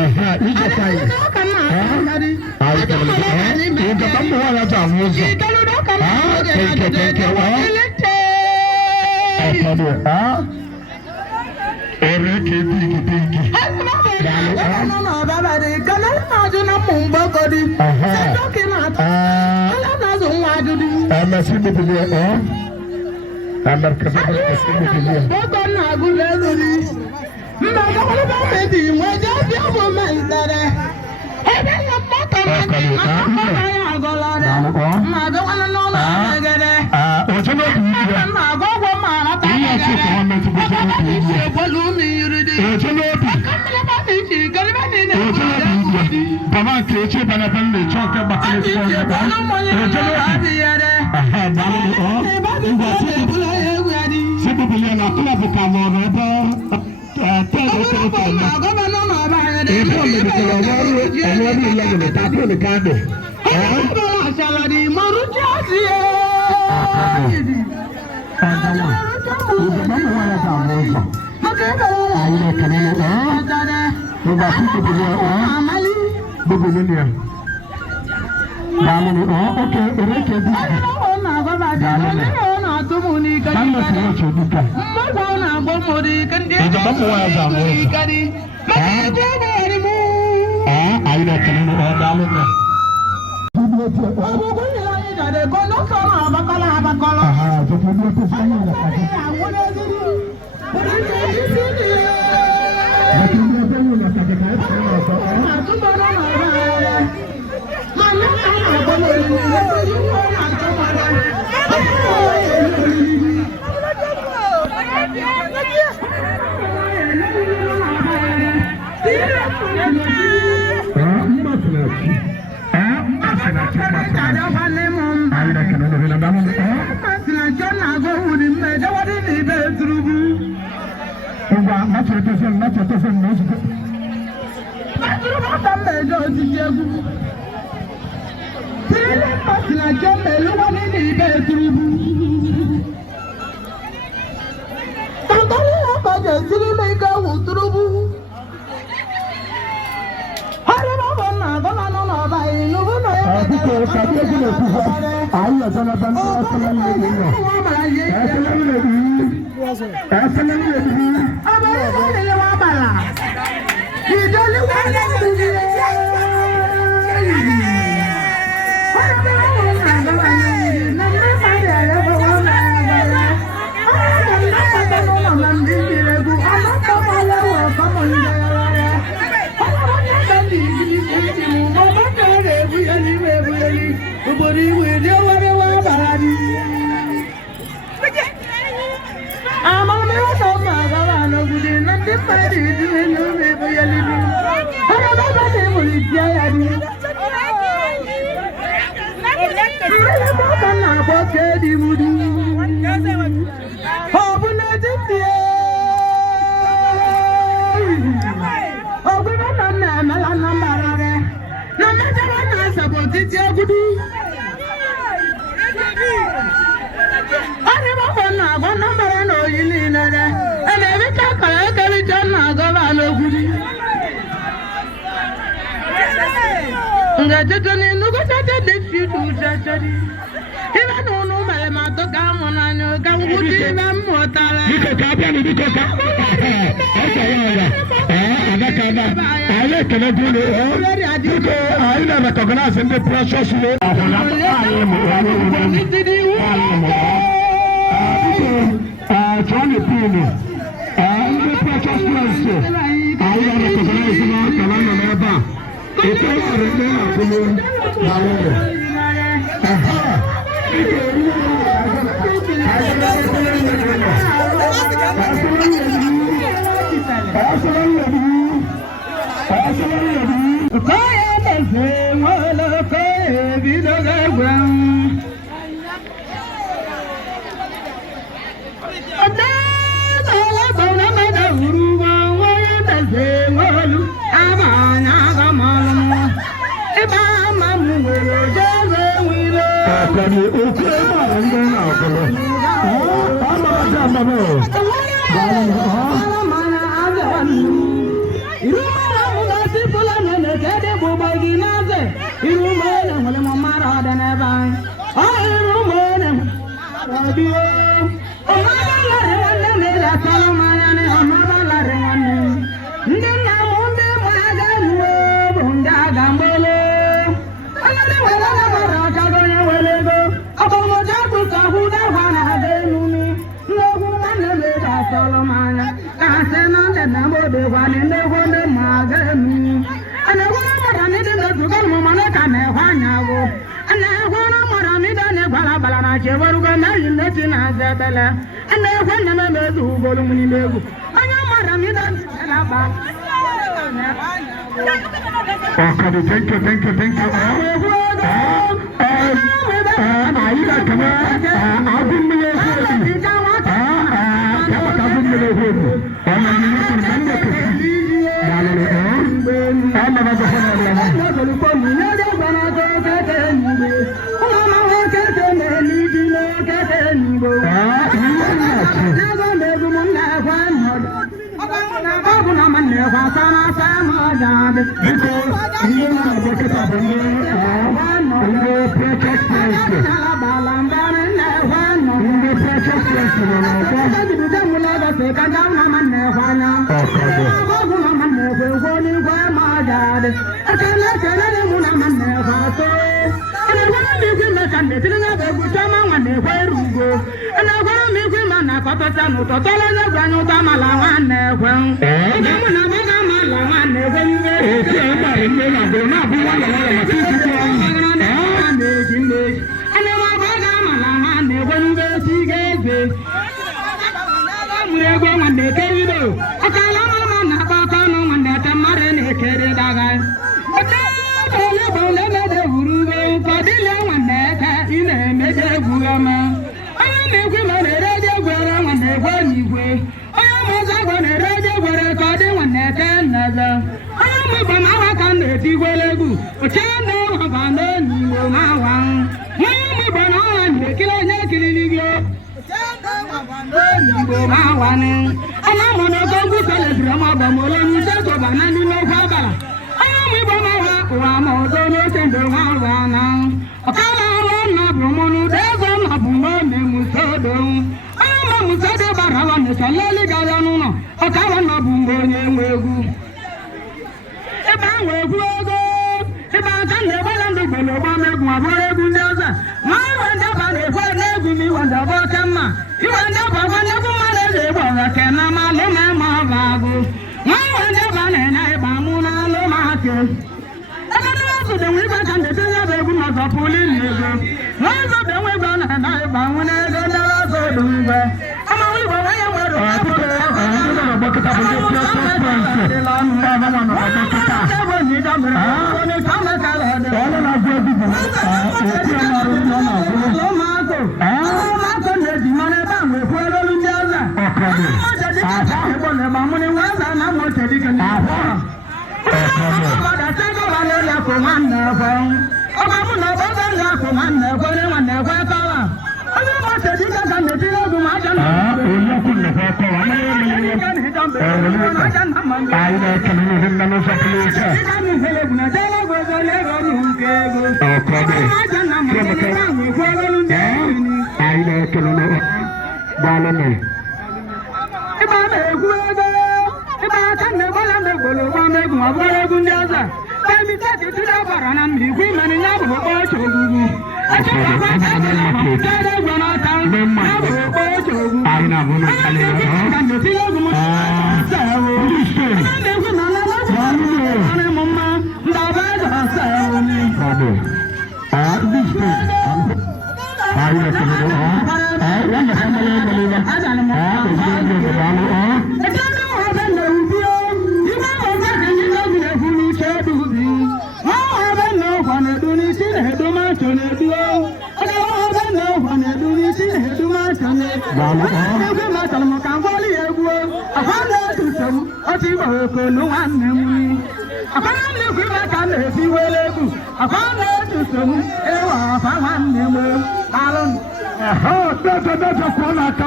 Data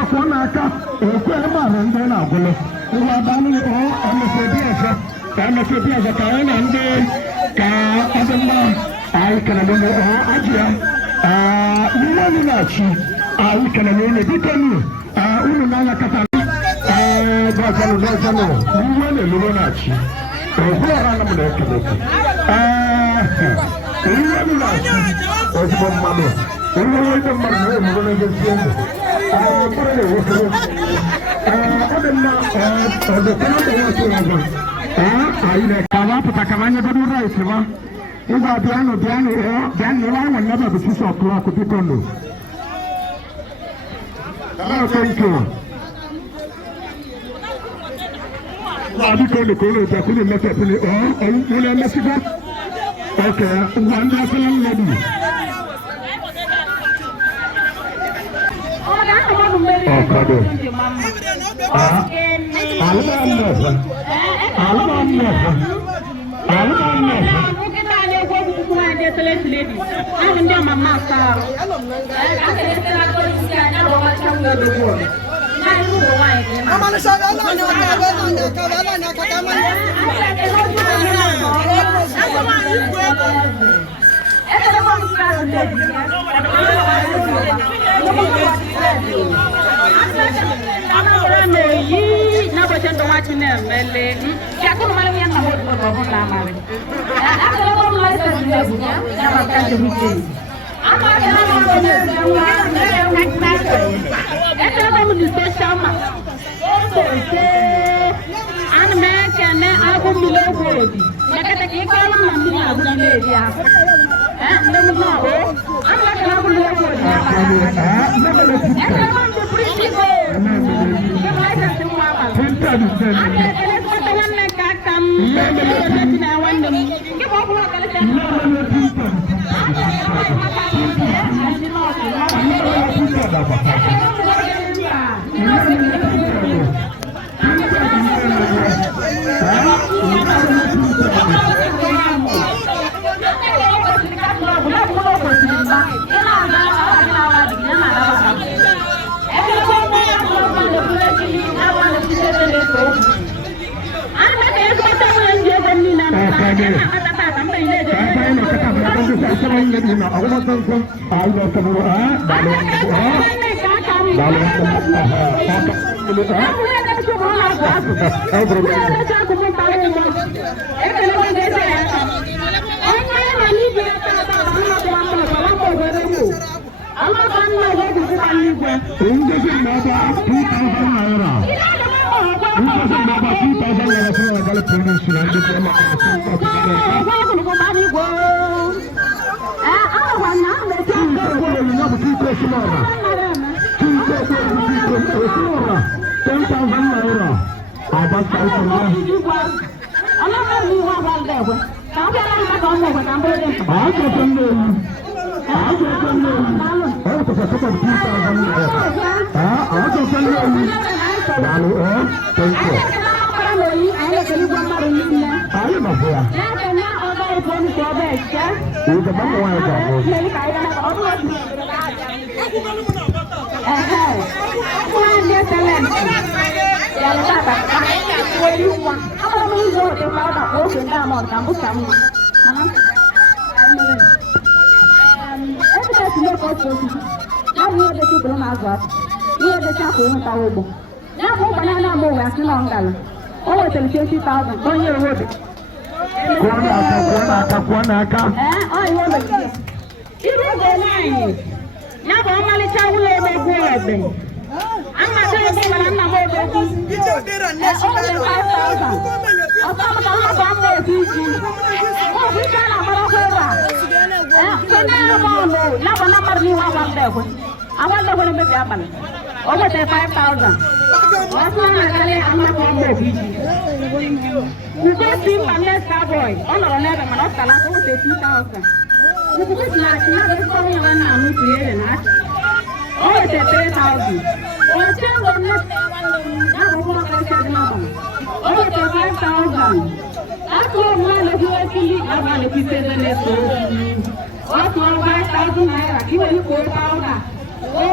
Kwanaka, Okwemar and then Agolo. We are done with all MSAPS, Kayan and then Adama, I can remember Adia, Milanachi, I can remember Bitani, Unana Katan, Gazano, Lunachi,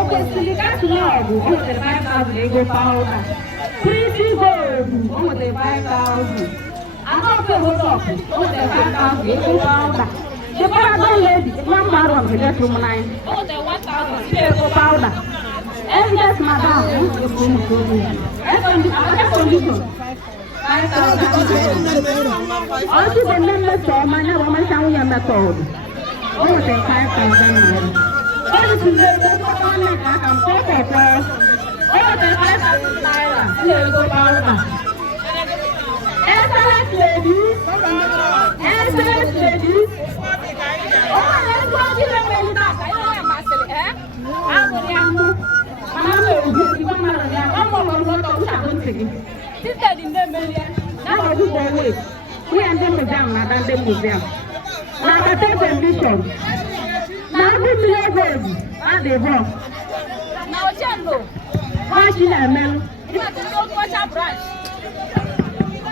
kwesịrị ka atụle ọgụ o nwetara 5,000 ego pawụda. Pretty gold o nwetara 5,000. Anọfe hotọpụ o nwetara 5,000 ego pawụda. The Paragon lady, one man of the death room line. Oh, the 1,000 ego powder. Yes, madam. Air condition. 5,000. Also, the member store, my name, my town, your method. Oh, the 5,000. What is the one I can pay for? Oh, the 5,000 naira. Ego powder. Excellent ladies. Excellent ladies. Sister in the million. Now I do go away. We are the museum, not the museum. Now I take the mission. Now we live at the rock. Now Jello. Why should I mail? You have to go to a branch.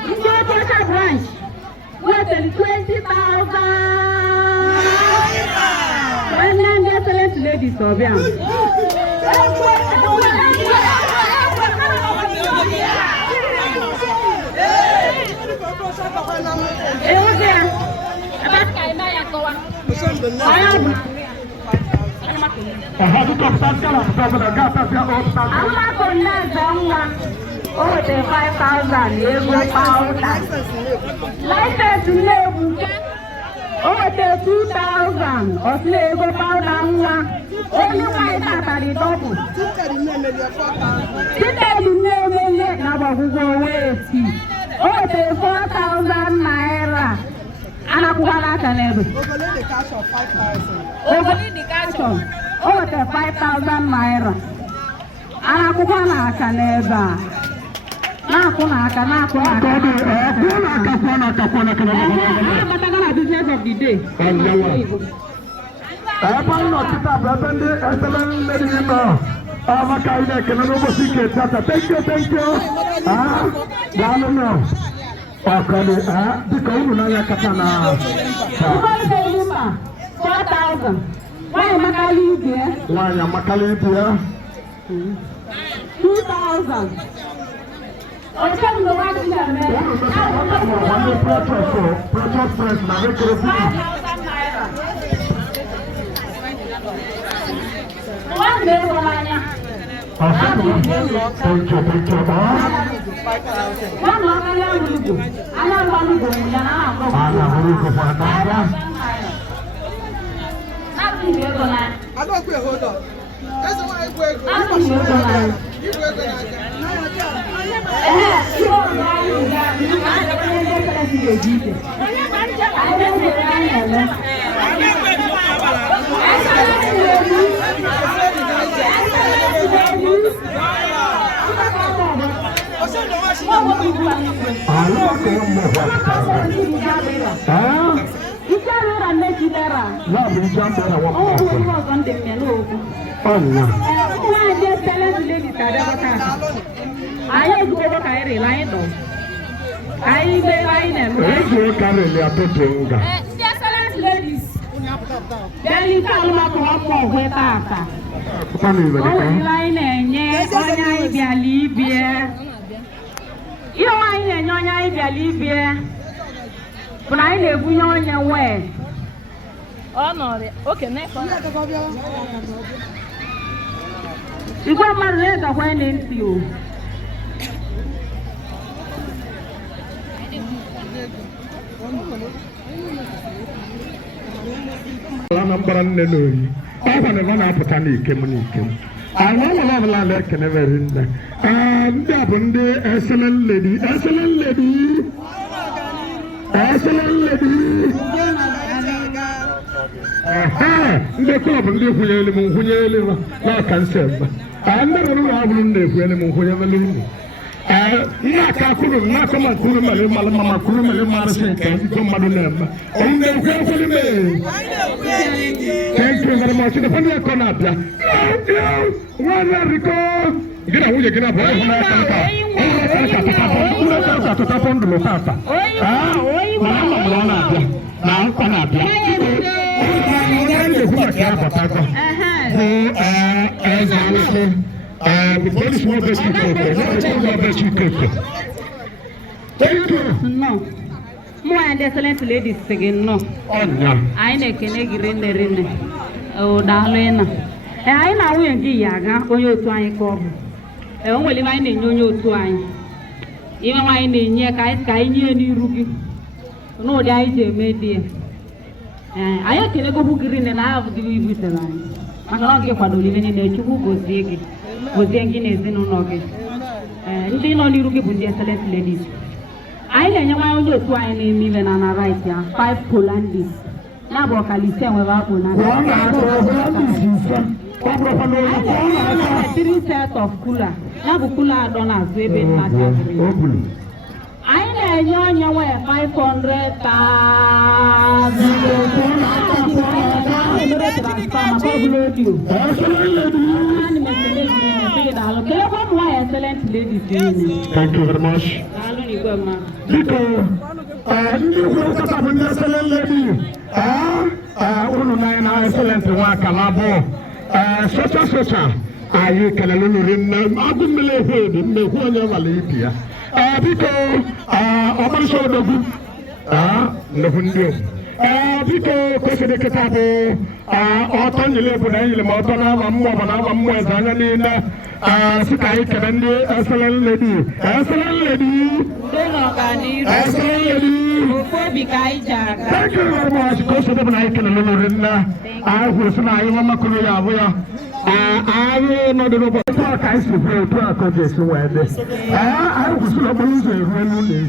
You go to a branch. What is 20,000? When I'm the excellent ladies of them. Oh, the 5,000 ego powder. License level. Oh, the 2,000 of ego powder. Only one at the double. Oh, the 4,000 naira. And a kuala canebe. Overlay the cash of 5,000. Overlay the cash of. Oh, the 5,000 naira. And a kuala canebe. Business of the day. Oh no, okay, next one. You got my letter when into you. Anambra nnenori ọba na na-apụta n'ikem n'ikem anyị nwere ọbụla na-ekene very nne ndị a bụ ndị excellent lady ndị klọb ndị kwụnyere m nkwụnyere m n'aka nsọ mba ndị rụrụ ụlọ ọbụrụ na-ekwunyere m nkwụnyere m n'aka kwuru n'aka ma kwuru mere mmalụ ma kwuru mere mmarịsị nke ndị mmadụ na-eme ndị ekwekwere mee. Thank you very much. The funny corner there. One Rico. Get away again about the police will bet you thank you. No. Mo and excellent ladies again no. I ne kene girene rene. O dalena. I na we ngi yaga onye otu anyi ko bu. O nwele mai na onye otu anyi. Iwe mai na nye ka nye ni rugi. No dey I je me die. Ayo kene go bu girene na have the we tell anyi. Maka no ge kwado live ni na chukwu gozie gi. Gozie ngi na ezinu gi. Ndị nọ n'iru gị bụ ndị excellent ladies. Anyị na-enye nwa onye otu anyị na-eme ibe na right ya 5 Polandis. Ya bụ ọkalise nwere akpụ na 3 set of cooler. Ya bụ cooler adọ n'azụ ebe nna chakiri. Anyị na-enye onye nwe 500,000. Thank you very much. Because excellent lady, excellent work, such are you can learn? I didn't believe it, the one you valid. Because over show the book, no. Because question the Katapo, Autumn, you live with the Motona, Mamma, Zanina, Sikai, Candy, excellent lady, excellent lady. Excellent lady. Thank you very much. Because of the night and a little I was an Iwamakuya. I will not know about I used to play to our countries where this. I was not losing when you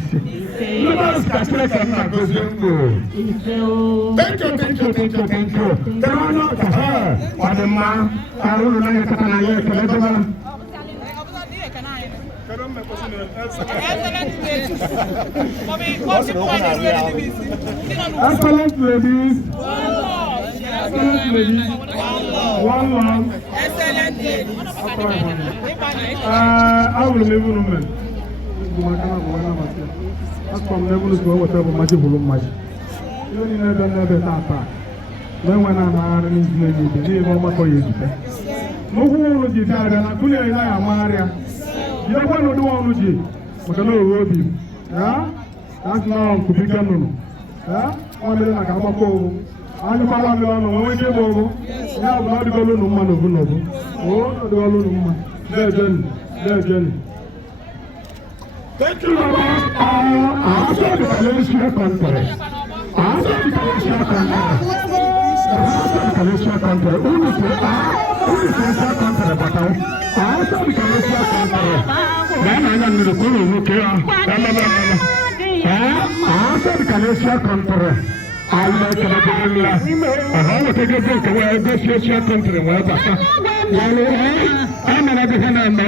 thank you. There are not her. What the man, I will not get an excellent ladies. One long. Excellent ladies. I will never know. As from level to whatever much of much. You never tata. When I'm in the name of my boys. No one would decide that I couldn't Maria. You don't want to do all of you. But I know Robbie. That's now to be done. One day I come up over. I'm going to go over. Now, I'm going to go man. Oh, the woman. Legend. Thank you, Mama. After the Malaysia conference. After the Malaysia conference. After the Malaysia conference. Who is the conference? After the Malaysia conference. Then I'm going to after the Malaysia conference. I like to take a book where this year country was. I'm an everything I'm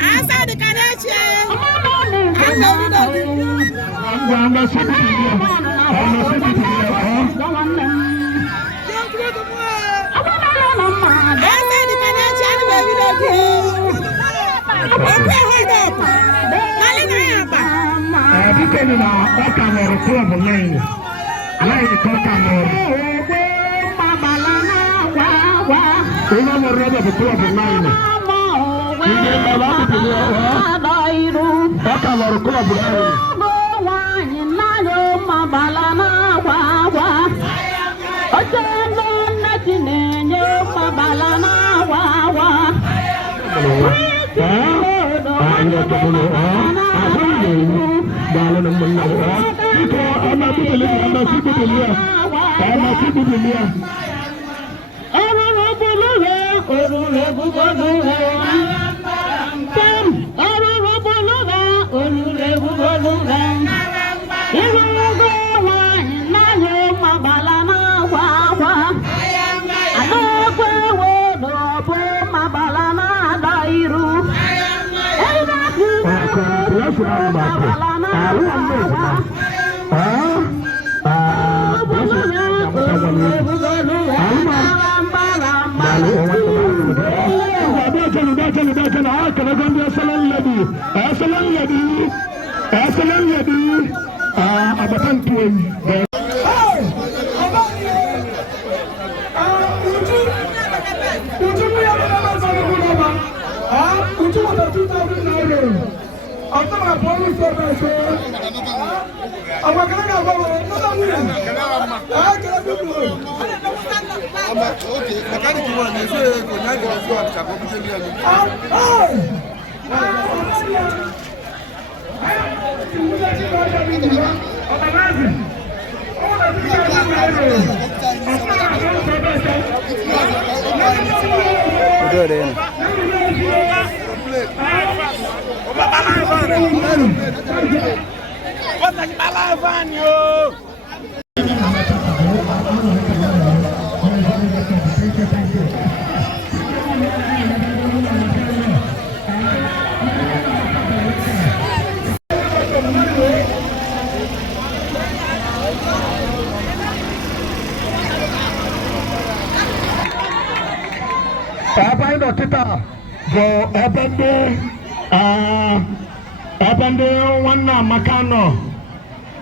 Asa de Karachi.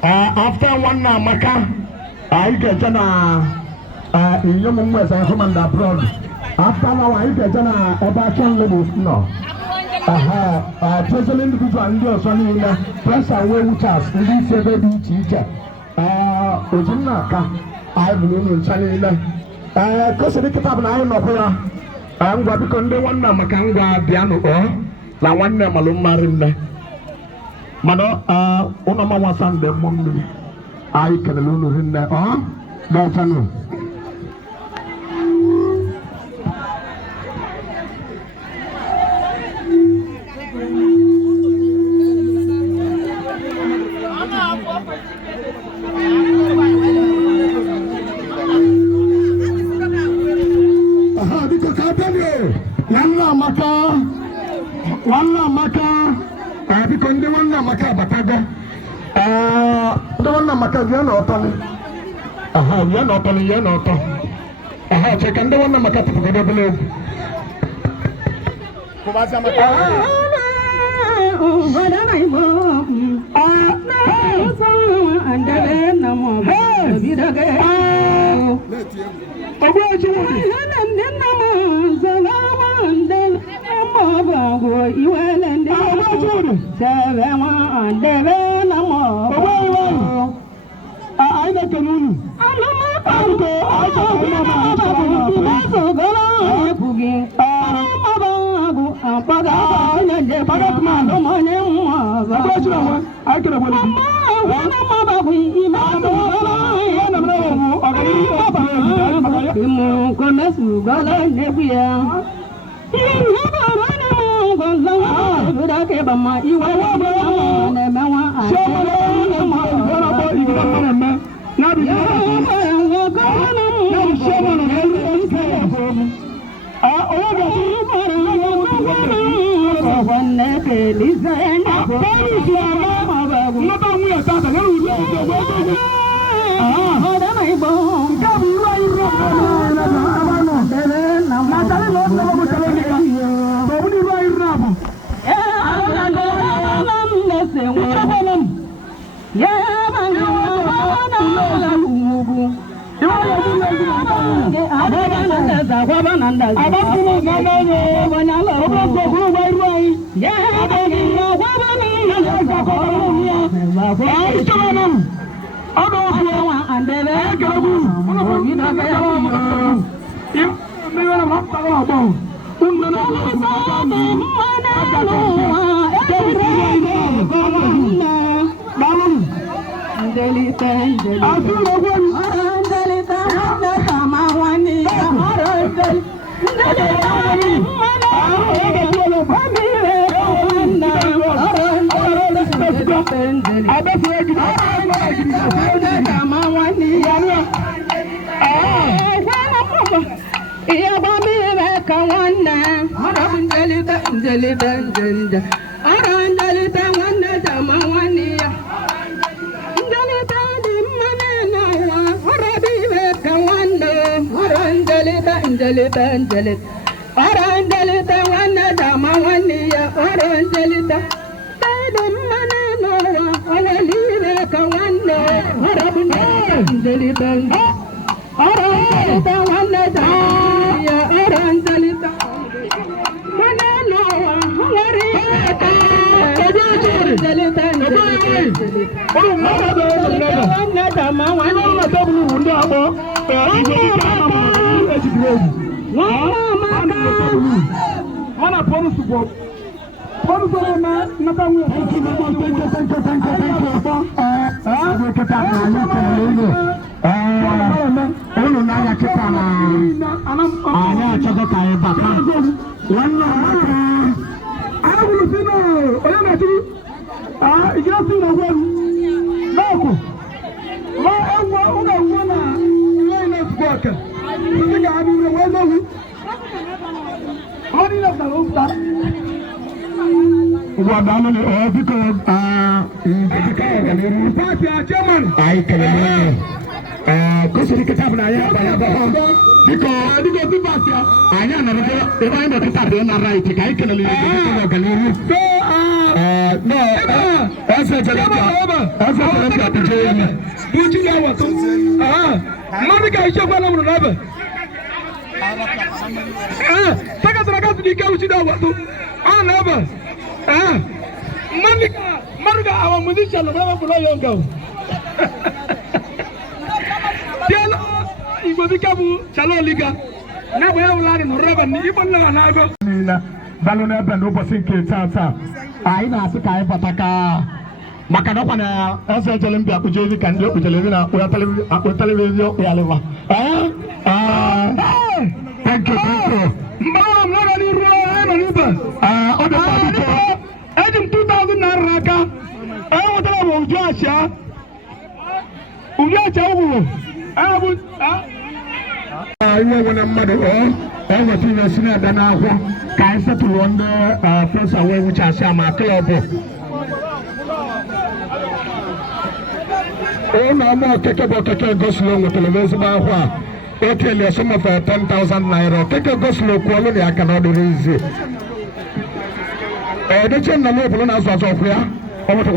After one Maka, I get in young West and command abroad. After now, I get about 10 levels. No. Treasury individual and your son in the press away with us, and this is a baby teacher. Ojinaka, I believe in China. Because the Kitab and I know. I'm going to convey one Makanga piano or La one Malum Marine. Mano, Unama was on the Monday. I can lose in there. That's a no. Because the one Maka Bataga, the one Maka Yanotani. Yanotani, Yanota. Check and the one Maka to go to believe. Lisa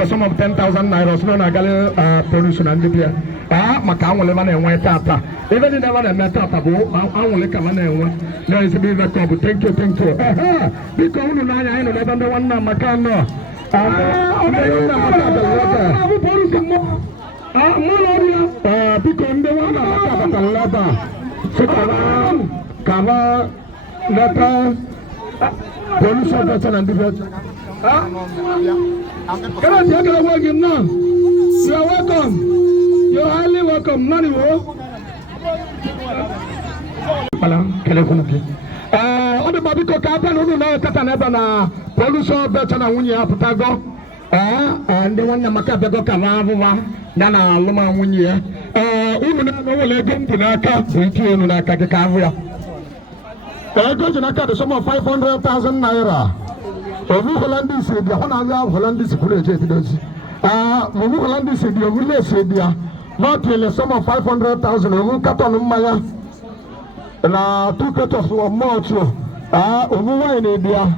Some of 10,000 naira, so na gale production and the maka anwule mana enwe tata. Even in never met tata bo, anwule ka mana enwe. There is a bit of trouble. Thank you. Because unu na anya ino never one na maka no. Because the one na maka lata. So kava lata production better and the Can I take a walk in now? You are welcome. You are highly welcome. Money wo. Telephone. On the baby coca no na tata na na pollution better na wunye aputago. And the one na maka bego kama vuwa na na luma wunye. Unu na no le gumbu na ka nti unu na ka ka vuya. Go to na ka the sum of 500,000 naira. Ovu Hollandis said, "The Honor Hollandis could have does. Ovu Hollandis said, "You will say, dear, not till a sum of 500,000 Ovu Katon Maya. Na 2 cuts of more. Ovu in India.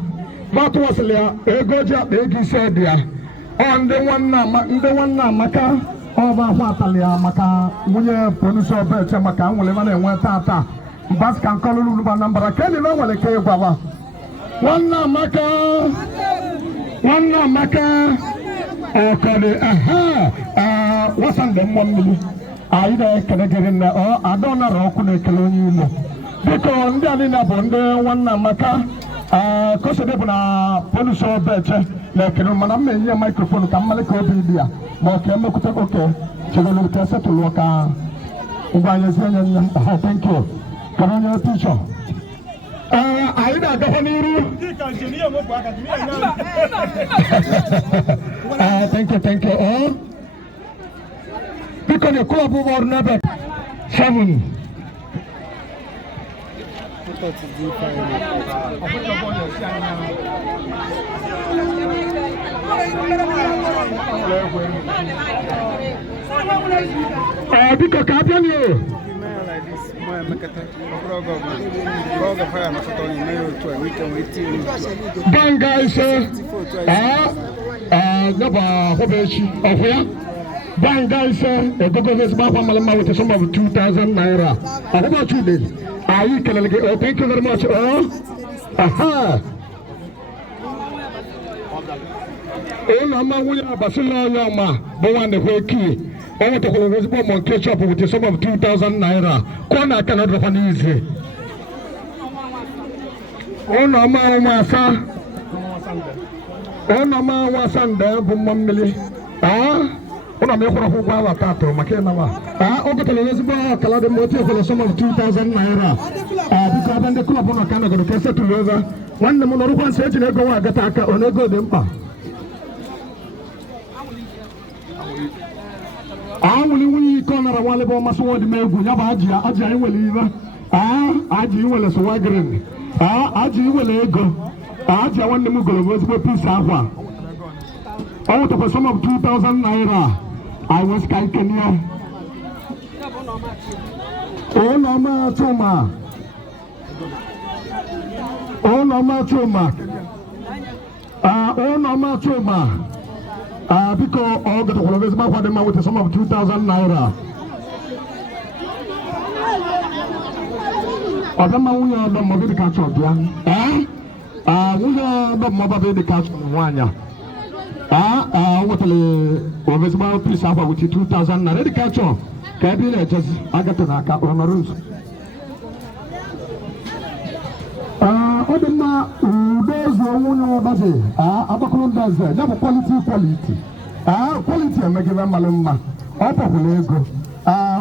But was there a goja, they said, dear. ndị nwanne amaka ọba ahụ atalị ya maka nwunye polisi ọbeche maka nwere na-enwe tata mbasị ka nkọlụlụ ulu Anambra ka enyi na nwere ka ịgwaba nwanne amaka ọkọdị wasande mmụọ mmiri anyị na-ekele gịrị na ada nara ọkụ na-ekele onye ilo biko ndị a niile bụ ndị nwanne amaka kosede bụ na polisi ọbeche na-ekele mana m na-enye ya maikrofonu ka mmalị ka obi dị ya ma ọ ka emekwute oke chegolo ka esetụlụ ka ngwa anyị ezi onye nye thank you ka onye tichọ anyị na-agakwa n'iru thank you biko na klọb ọrụ n'ebe 7 biko ka abịa ni banga ise nyaba hobechi ọhụya banga ise egogo ezigbo akwa mara mma with a sum of 2,000 naira ọhụma chude anyị kelele gị thank you very much ụlọ ọma nwunye abasịla onye ọma bụ nwanne kwa eki o nwetakwara ezigbo ụmụ nke chọp with a sum of 2,000 naira kwụọ na aka na ọdụkwa n'ize ụlọ ọma nwa sande bụ mma mmiri ụlọ m ịkwụrụ ụgwọ awa tatụrụ maka ịnawa o gotere ezigbo akala dị mma otu ekwere sum of 2,000 naira biko ebe ndị klọb nọ ka nọgoro ka esetụrụ ebe nwanne m nọrụkwa nsọ eji na ego nwa agata aka ọ na-ego dị mkpa anwụli nwunye ike ọ nara nwale bụ ọmasị nwa dị m egwu ya bụ aji anyị nwere iwe aji iwele sowagrin aji iwele ego aji nwanne m goro bụ ezigbo pisi akwa ọ nwụtakwa sum of 2,000 naira I was Kaikania. Oh, Nama Choma. Because all the whole of his mouth had with a sum of 2,000 naira. Odama we are the mobile catch up, yeah? We are the mobile catch one. What a about please have with 2,000 naira. The catch up. Cabin just Agatanaka on a roof. Odema those who know about it. Abakulun does that. Never quality. Quality and make them maluma. Upper will go.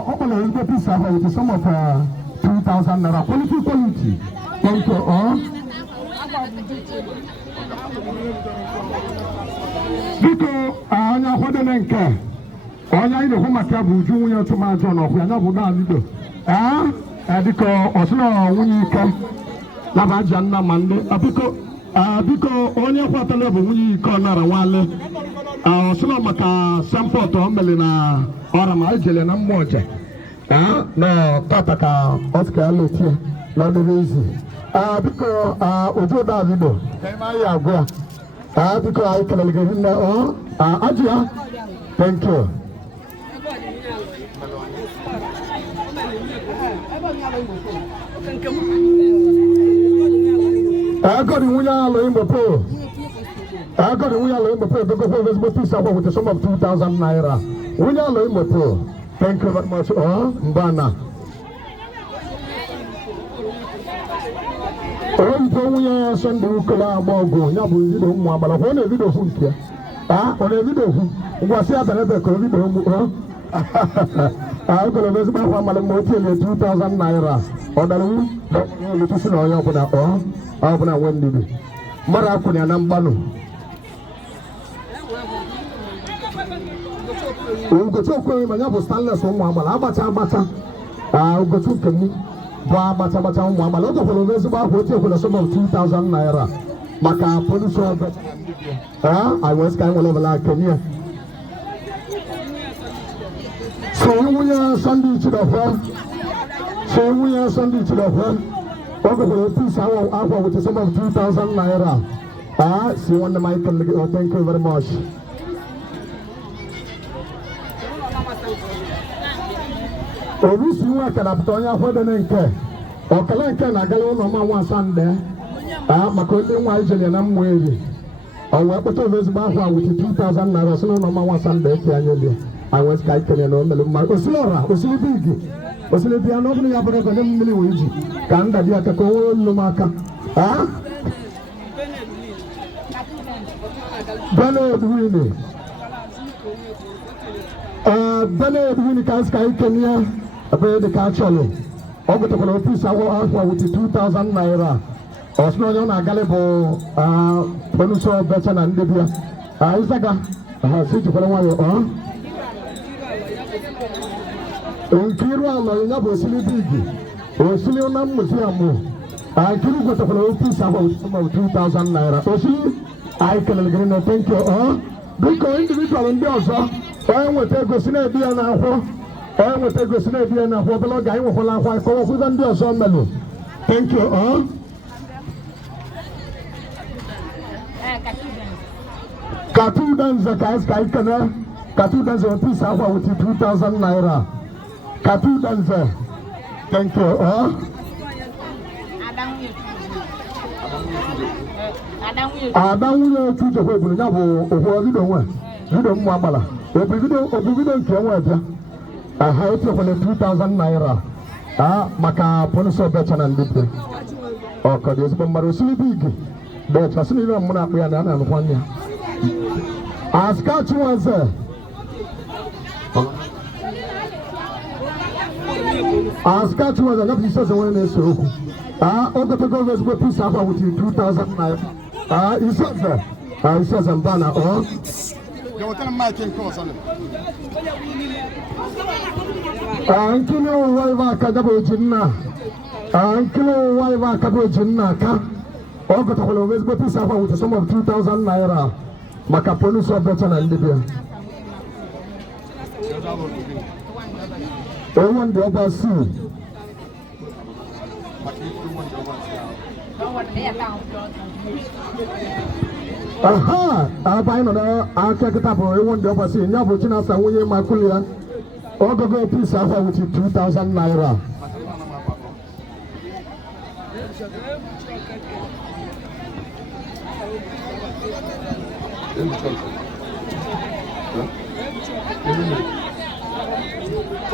Open a little piece of with some of 2,000 naira. Quality. Thank you all. Because I what an anchor. All I know who my cab junior to my John of Yanabo. Because Oslo when you come. Labajanna Mande, Abiko, only what a level we corner a wale. Solomaka, Sampoto, Melina, or a Majel and Moja. No, Tataka, Oscar Lutia, not the reason. Because Ujo Davido, I go. Because I can get in there. Ajia, thank you. I got in the pool. With a sum of 2,000 naira. We are in the pool. Thank you very much. Mbana. Oh, Sunday, Bogo, Yabu, Mabala, one a video food here. On a video who was here at another video. I'm going to visit my family 2,000 naira. On the room, the person on your own. Abuna Wendy. Marakuni Anambano. Ugo Choko, Manabu Stanless, Mama, Abata, Ugo Chukemi, Bata, Mama, lot of Elizabeth, with a sum of 2,000 naira. Maka, Police, I was kind of like Kenya. So we are Sunday to the home. Please, I with a sum of 2,000 naira. See one the mic and thank you very much. Obusi nwa kadapụta onye afọ dị nke ọkala nke na-agala ụlọ ma nwa Sande maka ndị nwa ijele na mmụọ eri ọ wee kpọta ofe ezigbo ahụ a wit 2,000 naira si n'ụlọ ma nwa Sande eke anya lie anyị ka ikele na omelu mmadụ osili ọra osili bigi osili bịa na ọ bụrụ ya bụrụ ego ndị mmiri wee ji ka nda dị aka ka o nwere olu m aka Bened Winnie Bened Winnie ka ska ikele ya ebe dị ka achọlụ ọ gụtakwara ofisi ahụ wit 2,000 naira ọsụna onye ọ na-agalị bụ Ponuso Becha na ndị bịa Isaga si jikwara nwayọ Nkiru ala ya bụ osili bigi osili na museum Nkiru gụtakwara ofisi ahụ wit 2,000 naira osili anyị kelere gị na thank you biko individual ndị ọzọ onye nweta ego si na-ebi ya n'akwụ onye nweta ego si na-ebi ya n'akwụ obere oge anyị nwekwala akwa kọwakwụza ndị ọzọ melụ thank you Katu Danza ka anyị kene Katu Danza ofisi akwa wit 2,000 naira Katu Danza thank you Ada nwunye Chujekwe bụrụ ya bụ okwu vidio mmụ agbala obu vidio nke enwe bịa ha etinyekwala 2,000 naira maka Ponuso Becha na ndị be ọkọ dị ezigbo mmadụ osili bigi Becha si n'ile mụ na-akpụ ya na a na-anụkwa nne ya Aska Chinweze Aska Chinweze nyapụ isi ọzọ nwere na-ese okwu ogotego ezigbo pisi akwa wit 2,000 naira isi ọzọ mba na nkili ụwa ibe aka gaba eji nna nkili ụwa ibe aka bụ eji nna aka ọ gụtakwara ezigbo pisi akwa wit sum of 2,000 naira maka Ponuso Becha na ndị bịa ewu ndị ọba si aba anyị nọ n'aka kịta bụ ewu ndị ọba si ya bụ Chinasa nwunye makụli ya ogogo pisi akwa wit 2,000 naira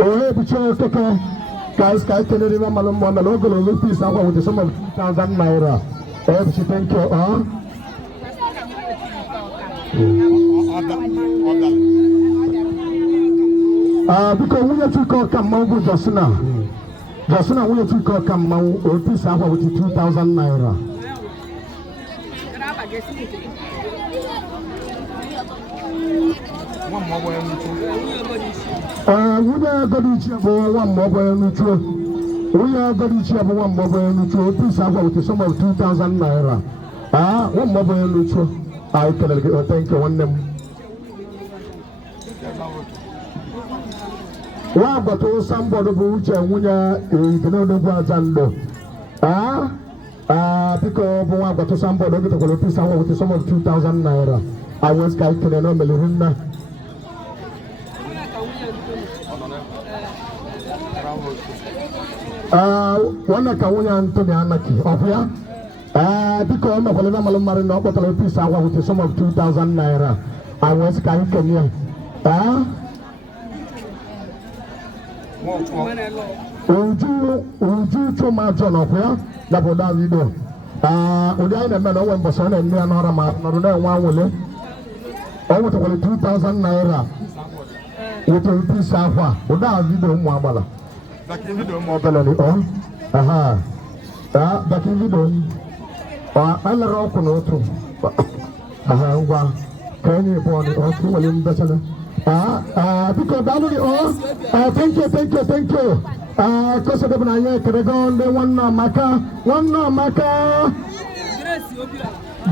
ohe ebucha okeke ka ikelere ibe mmalụ mmụọ mere ogologo pisi akwa wit sum of 2,000 naira ebuchi thank you biko nwunye Chike ọka mmanwụ bụ Josina nwunye Chike ọka mmanwụ opisi akwa wit 2,000 naira nwunye Agodichie bụ nwa mmụọ ya n'uchu nwunye Agodichie bụ nwa mmụọ ya n'uchu opisi akwa wit sum of 2,000 naira nwa mmụọ ya n'uchu anyị kelere gị thank you nwanne m nwa agbata ụsa mbọdụ bụ Uche nwunye Ikenodogwu Ajando biko bụ nwa agbata ụsa mbọdụ oge tekwara opisi akwa wit sum of 2,000 naira anyị ka anyị kelere na omelihu nna nwanne ka nwunye Antoni Anaki ọkụ ya biko ọ mekwala na amalụ mmadụ na ọ kpọtara opisi akwa wit sum of 2,000 naira anyị ka anyị kenye ya Uju Chuma John ọkụ ya bụ Davido ụdị anyị na-eme na onwe mbọsị ọ na-eme ya n'ọra ma nọrụ na-enwe anwụle ọ nwetakwara 2,000 naira weta opisi akwa Davido ụmụ agbala alere ọkụ n'otu ngwa ka enye bọọlụ ọkụ nwere mbechana biko daalụ gị thank you kosedebe na anyị ekerego ndị nwanne Amaka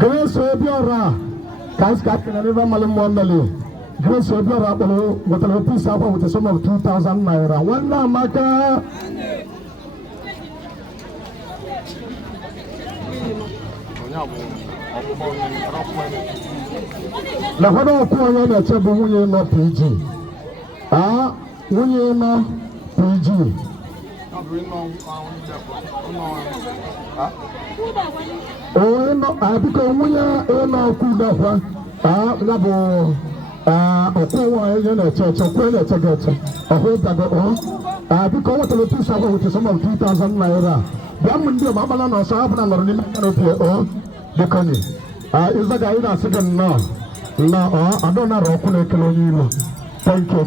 Grace Obiora ka anyị ka kere n'ebe mmalụ mmụọ mmeli Grace Obiora kpọrọ wetara opisi akwa wit sum of 2,000 naira nwanne Amaka na kwado ọkụ onye na-eche bụ nwunye nọ PG nwunye nọ PG PG. Oh, no, I become we are no good. Labo. Okwa yen na church okwa na church oho dago because what the people with some of 2000 naira them ndio mabala na sahabu na ngoroni na pie dekoni is guy na second no adona ro ku na kelo yimo thank you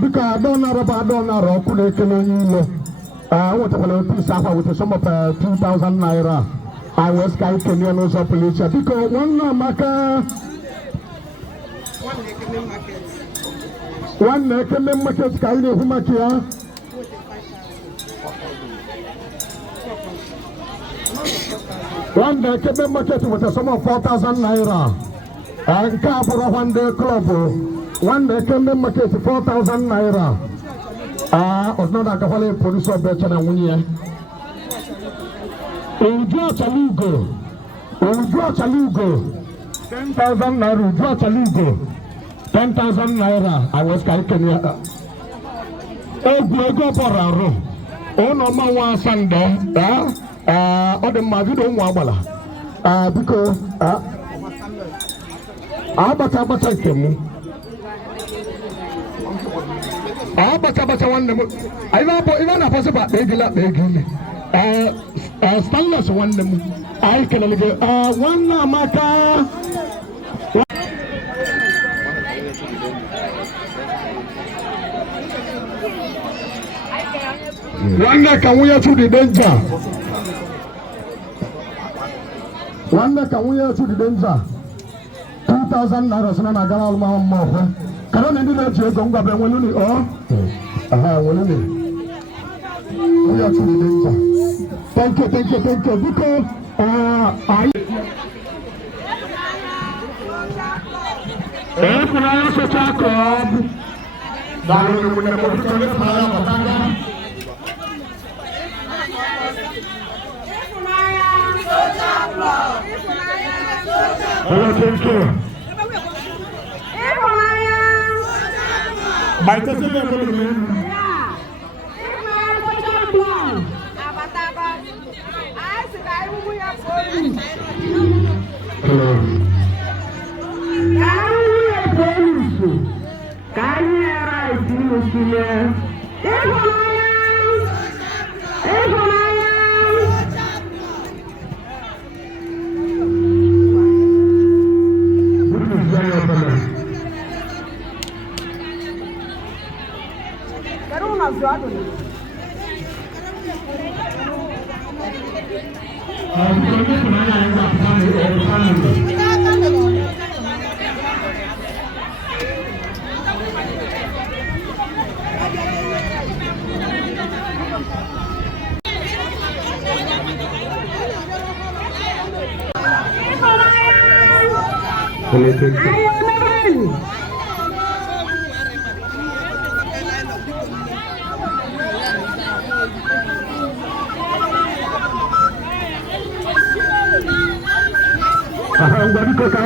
because adona ro ku na kelo yimo what the people with some of 2000 naira I was going to Kenya no police because one maka one Kenya market kaile humakia one Kenya market with a sum of 4,000 naira and car for one day club one Kenya market 4,000 naira of not a police of Betchan and Winia. Ujua Chalugo, 10,000 naira, Ujua Chalugo, 10,000 naira, I was calculating. Go for a room. Oh, no, my one Sunday, or the Mavido Wabala, because Abata came. Abata one, I know even a possible baby. Stainless one I can one maka one can we to the danger one can we to the danger 2,000 naira sana na gala alma mo kana ndi na je gonga be wonu ni we are to the danger. Thank you. Because I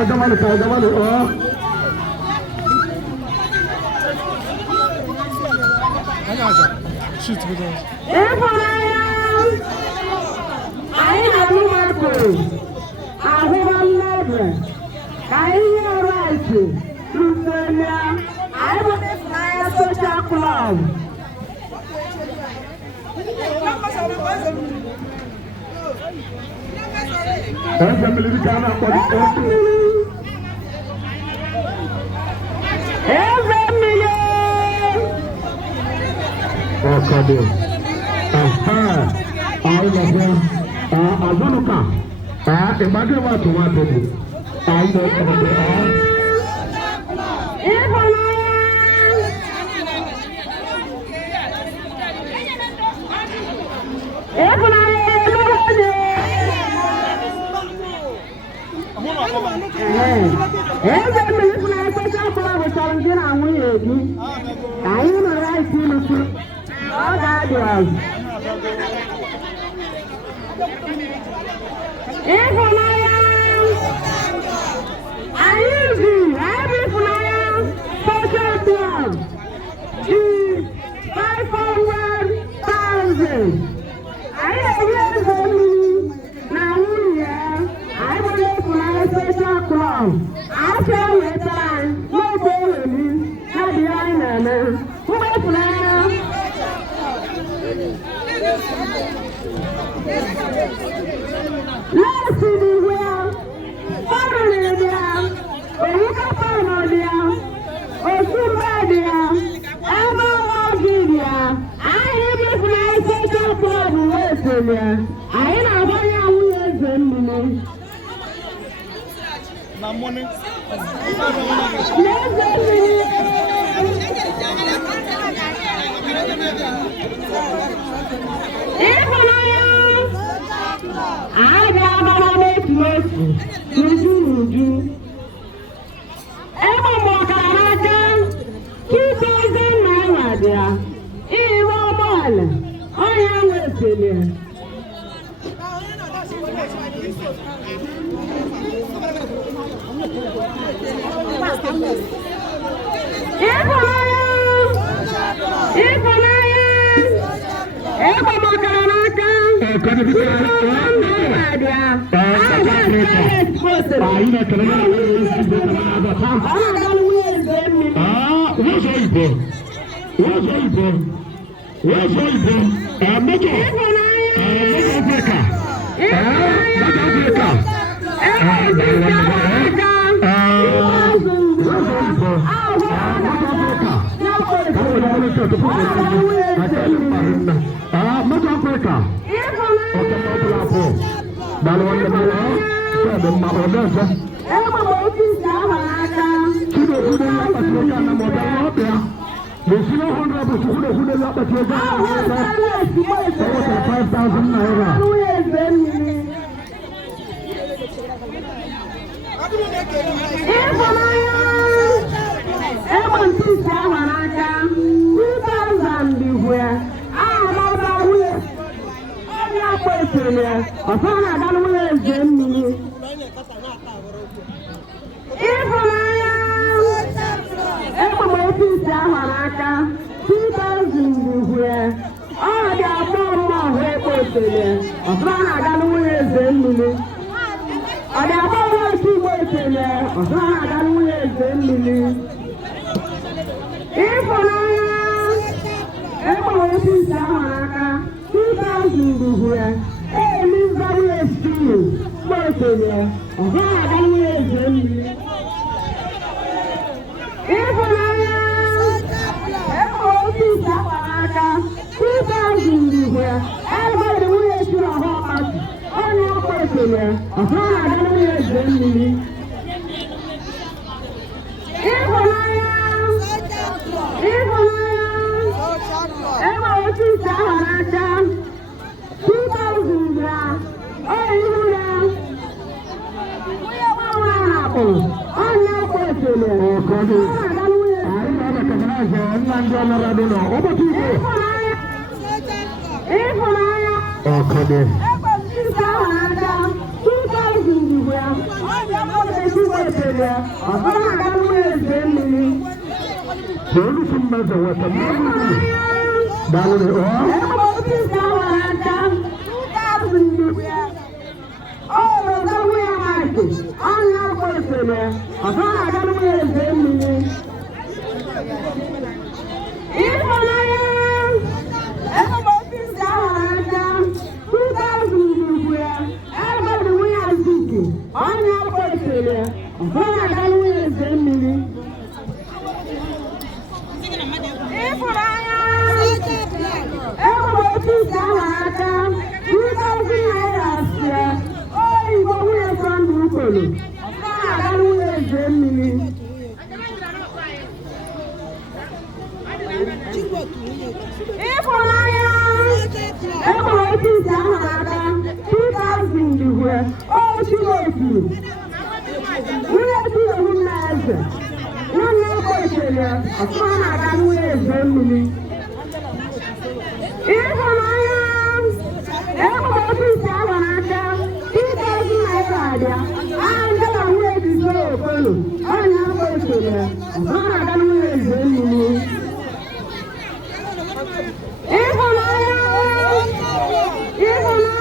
Even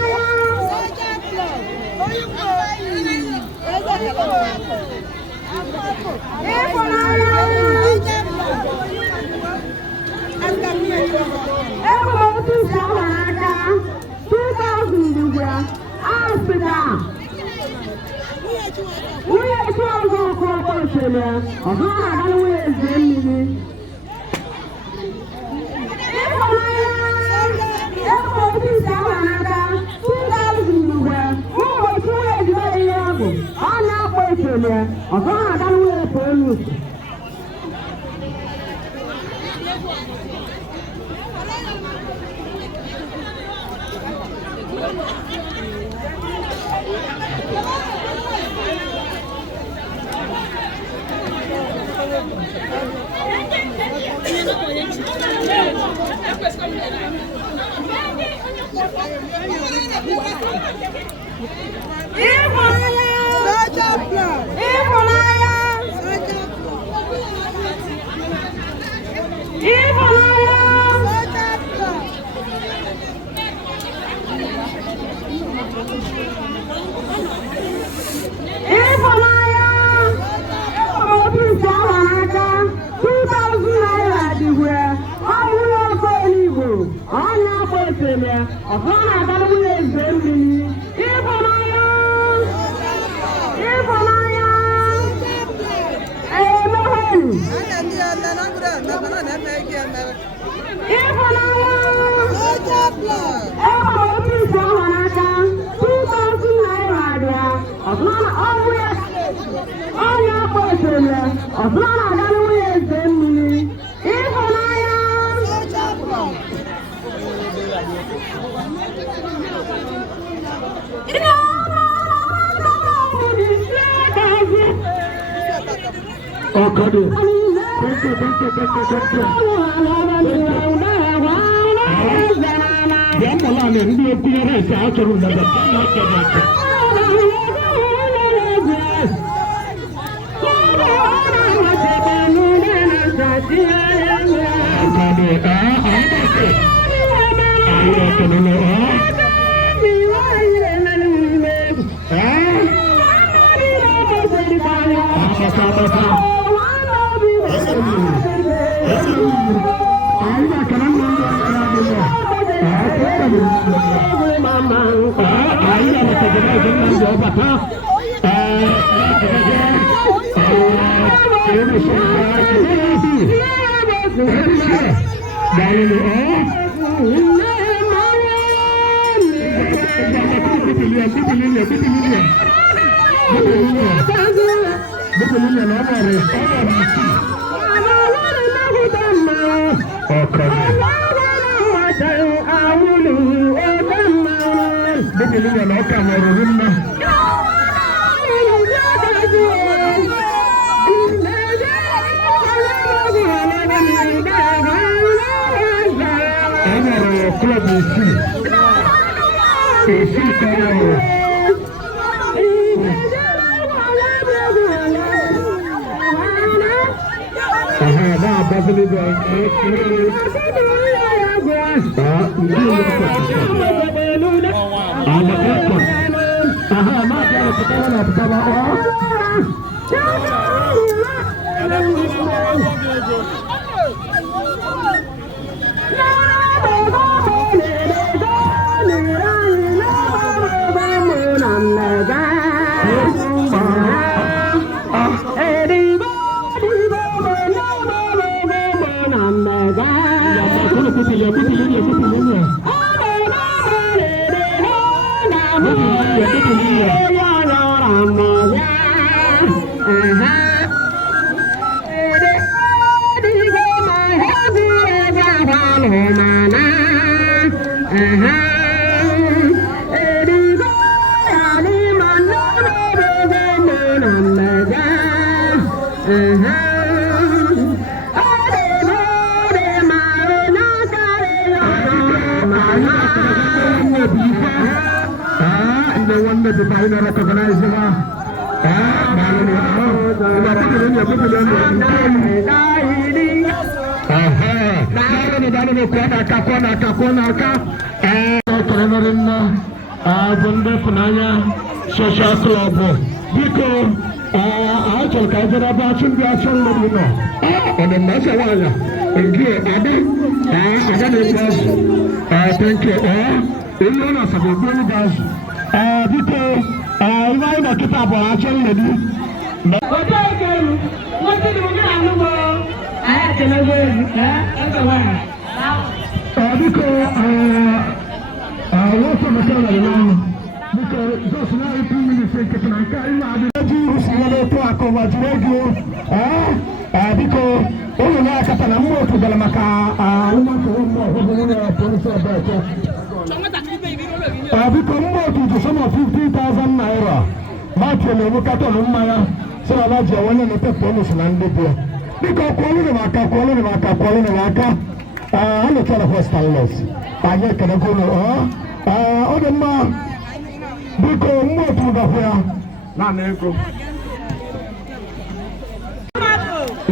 Nwunye isi ọzọ ọkụ ọkụ osele, ọzọ na-aga nwunye eze mmiri. Ịhụnanya, ego obi isi ahụ n'aka, 2,000 ugwe, ụbọchị nwunye ejide ihe ọ bụ, ọ na-akpọ osele, ọzọ na-aga nwunye polisi. Social club because I told Kaiser about you be a son of you and the Masawaya and give Adi thank you Illinois of the Because Ibe anyị dọkịta bụ achọ nledi. Otu oge elu, nwoke dị onye na-anụgo, anyị ekelego elu, ekewa ya. Biko, wọ́pọ̀ mẹ́ta ọ̀rọ̀ lọ́wọ́. Biko, just now 2 minutes nkịtị na nke anyị na-adị. Eji iru si ya n'otu akụ wajiri ego. Biko, ụlọ na-akata na mmụọ otu gara maka alụmaka ụmụ ọhụrụ nwere polisi ọbụla. Biko, mmụọ otu ji sọm of 50,000 naira. Matthew na-ewu katọn mmanya sị na ala ji onye na-epe polis na ndị bịa. Biko, kwụọlụ m aka. A na-echara hosteless. Anyị ekelego ụlọ. Ọ dị mma. Biko, mmụọ otu gafụ ya. Naanị ego.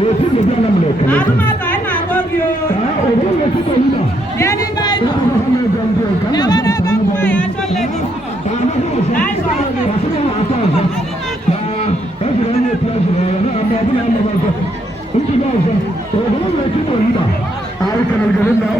Eti ndị bịa na m na-ekele. Alụmaka anyị na-akpọ gị o. Obodo na-etikọ ịda. Ndị Baịbụl. Ebe n'ebe mmụọ ya achọ ledi. I can get in there.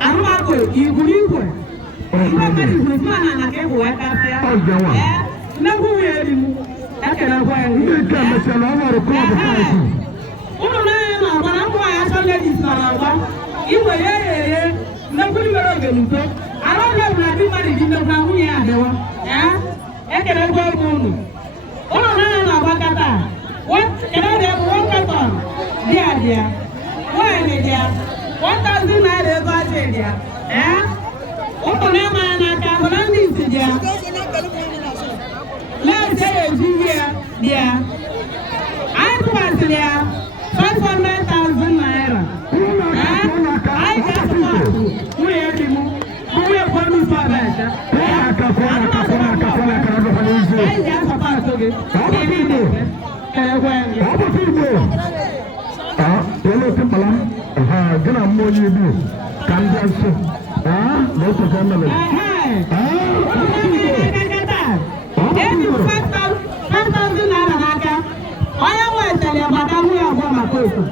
Alụmako igwuru igwe ndị mmadụ igwuru ifeanyi na ka egwu wee kapịa nnekwu nwunye eri m ekelekwa ya ụmụ n'anya na-agba na mmụọ ya achọ ledis nara agba igwe ya eghe nnekwu mere oge n'udo ala ọbịa bụ na ndị mmadụ ji nnekwu nwunye ya adịwa ekelekwa ego unu n'anya na-agba kata kele dị bụ wọnkatọn dị adịa nwaanyị dị ya 1,000 naira ego aja dị ya ụmụ na-ama ya n'aka bụ na ndị isi dị ya na-ese ya eji ihe ya dị ya anyị tụkwasịrị ya 500,000 naira anyị ga-atụkwasị nwunye di m nwunye polisi ọbịacha anyị ga-asọpasị gị gina mmụọ ibu ka ndị nso na-esote mmele eji 5,000 naira n'aka onye nwetara gbata nwunye ọgbọ maka otu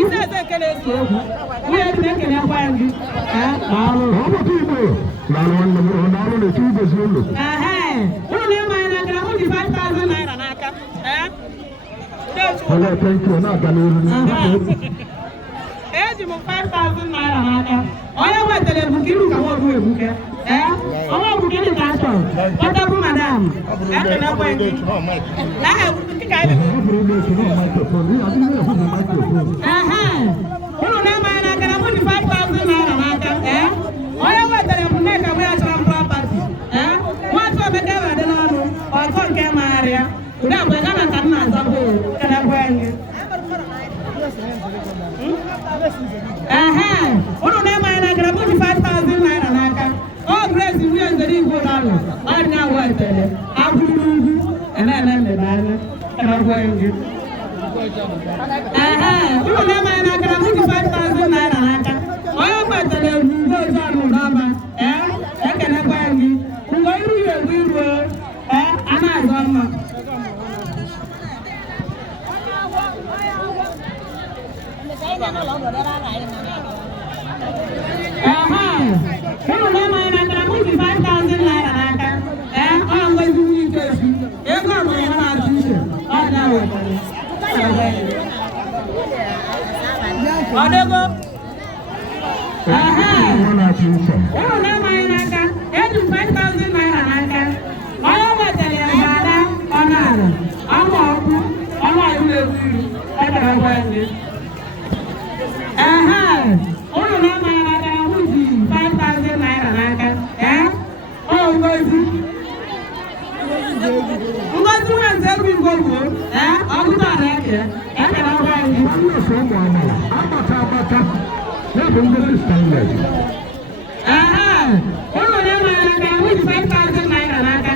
isi eze ekele esi egwu nwunye dị na-ekelekwa ya ndị ọbụta igbo na-alụ nwanne m na-alụ na-echu igozi ụlọ ụlọ na-eme anyị n'aka na mụ ji 5,000 naira n'aka na-aga n'ihu eji m 5,000 naira n'aka onye nwetara ebuka iru ka nwa ọbụla ebuke ọnwa ọbụla dị ka achọ ọtabụ madam ekelekwa gị ụlọ na-eme anyị n'aka na mụ ji 5,000 naira n'aka onye nwetara ebu nneka mụ ya chọrọ mkpụrụ pati nwatụ omeke dị n'ọnụ ọzọ nke magharịa ụdị abụọ ga na ka m na-azọ bụ kelekwa gị ụlọ na-eme anyị n'aka na mụ ji 5,000 naira n'aka ọ Grace nwunye nzere igwe ụlọ ọdịna agwa etele abụrụ ugwu ene mmebe anya kelekwa gị ụlọ na-eme anyị n'aka na mụ ji 5,000 naira n'aka onye kwetara egwu ugbo ozu ọnụ ụlọọma ekelekwa gị mgbe iru ya egwu iruo a na-azọ mma ụlọ na-eme anyị n'aka na mụ ji 5,000 naira n'aka ọ ngozi nwunye ikesu ego ọmụrụ ya na-atụ uche ọ na-ewetara ọdego ụlọ na-eme anyị n'aka eji 5,000 naira n'aka onye wetara ya ga-ada ọnụ ala ọnụ ọkụ ọnụ ọkụ na-egwu iru ekere gwa ndị ụlọ na-eme anyị n'aka na mụ ji 5,000 naira n'aka ọ ngozi nwanze egwu igwe ogwu ọgụta na-eke ekere ọgwa anyị ụlọ na-emere aka with 5,000 naira n'aka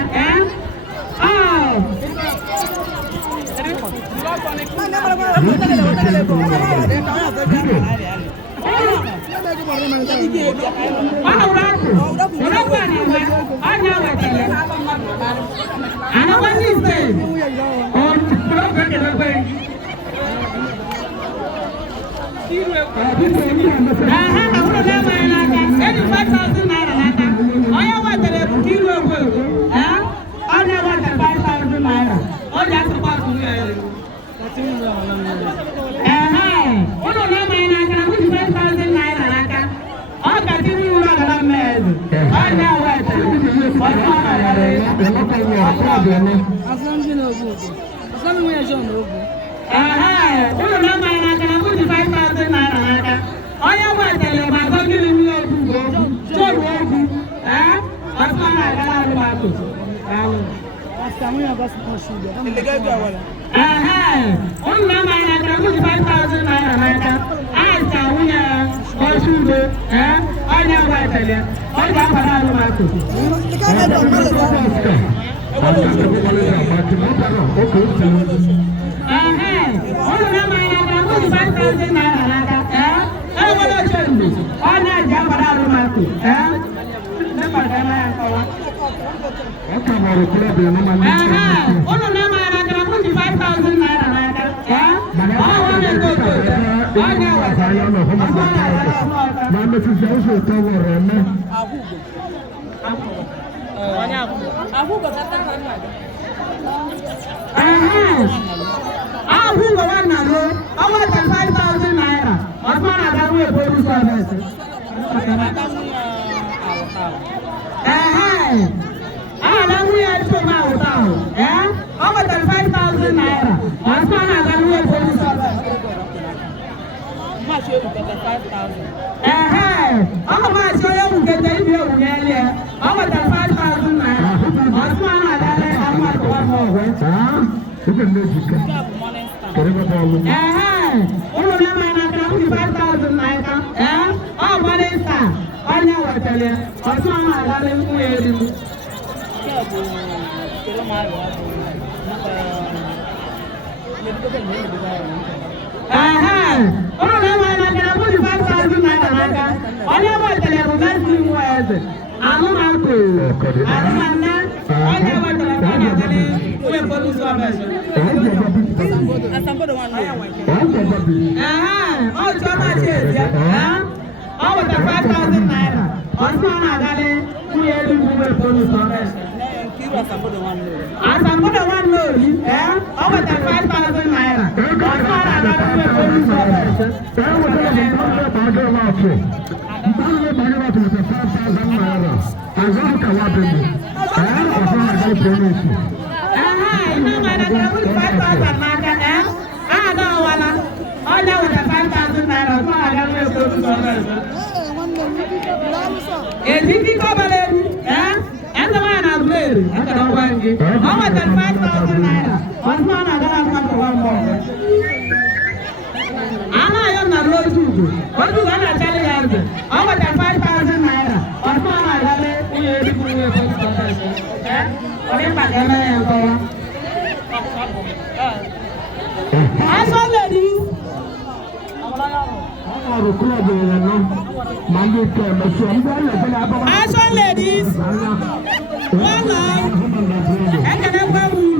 Action ladies, one line, and can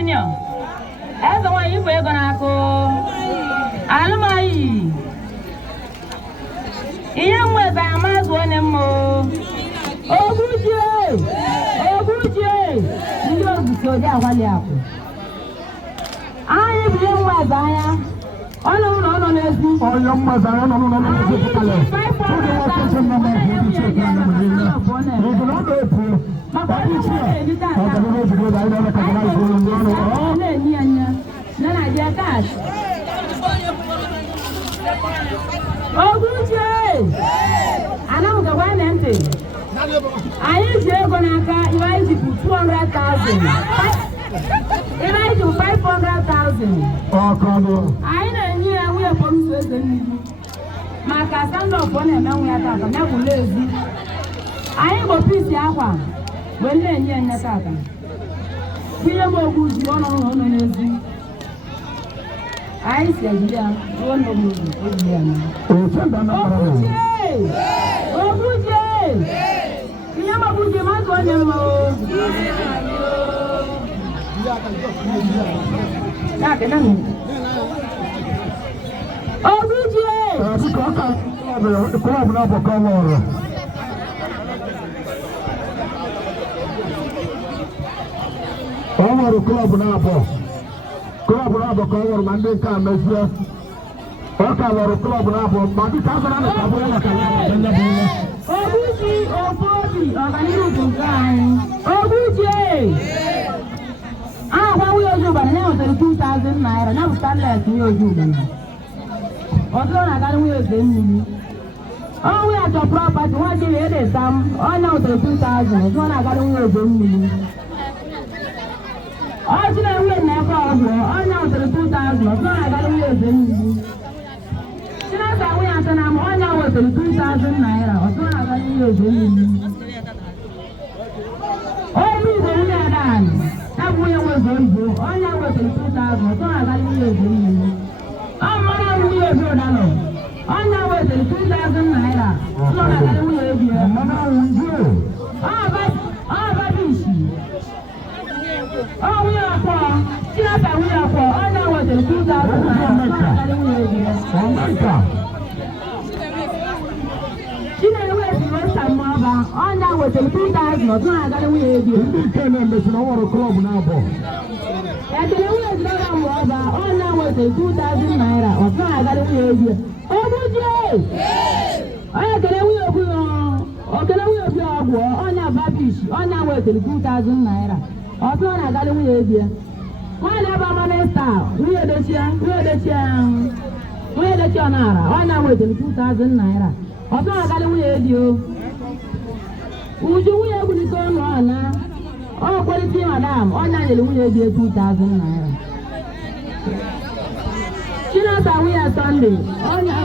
Senior. As the one you were gonna go. Alụmayi. Ihe mweta amazụ onye mmo. Ogbuchie. Ndị ogusi odi agwali akwụ. Anyị bụ ihe mweta anya. Ọ nọ n'ezi. Onye mweta anya nọ n'ezi pụtara. Anyị ji ego n'aka iwe anyị ji 200,000. Iwe anyị ji 500,000. Anyị na-enye ya nwunye polisi eze mmiri. Maka stand-up ọ na-eme nwe ya tata, ya bụ n'ezi. Anyị bụ pisi akwa, wee na-enye ya tata. Ihe m ogbu ji ọ nọ n'ezi. Anyị si ejiri ya, ọ nọ n'ozi, o ji ya na. Ogbuche! Ihe m ogbuche mazụ onye mma o. Ogbuche! Club na boka woro. Ọwọrọ club na abo. Club na abo ka ọwọrọ ma ndị ka mezie. Ọka wọrọ club na abo ma ndị ka zara na abo ya ka ya nya bụ. Ogbuche ofobi ọganiru bụ nke anyị. Ogbuche! Agwa nwunye Ojubana ya nwetara 2,000 naira na bụ starlet nwunye Ojubana. Ọtụtụ na-agara nwunye eze mmiri. Onwe ya chọ property nwa ji wee dị sam onye nwetara 2,000 ọtụtụ na-agara nwunye eze mmiri. Ọchị na nwunye na-efe ọgwụ onye nwetara 2,000 ọtụtụ na-agara nwunye eze mmiri. Chinasa nwunye atọ na ama onye nwetara 2,000 naira ọtụtụ na-agara nwunye eze mmiri. Obi bụ nwunye Adani ya bụ nwunye nwezo ibo onye nwetara 2,000 ọtụtụ na-agara nwunye eze mmiri. Ọmọdé nwunye ebi ụdalọ onye wetara 2,000 naira nọ na gara nwunye ebi ya. Ọbabishi nwunye akwọ Chinasa nwunye akwọ onye wetara 2,000 naira nọ na gara nwunye ebi ya. Chinenwe si Westa Mmụọba onye wetara 2,000 nọ na gara nwunye ebi ya. Ndị ike na-emesi na ọwọrọ klọb na-abọ. Ekele nwunye Zidora Mmụọba onye wetara 2,000 naira ọtụ na-agara nwunye ebi ya. Ogbuche! Onye kele nwunye obi ọgwụ onye Babish onye wetara 2,000 naira ọtụ na-agara nwunye ebi ya. Nwaanyị aba Manesta nwunye Dochie Ọnara onye wetara 2,000 naira ọtụ na-agara nwunye ebi o. Uju nwunye Egbunike ọnụ ọna ọ kwalite madam onye nyere nwunye ebi 2,000 naira. Chinasa nwunye Sunday onye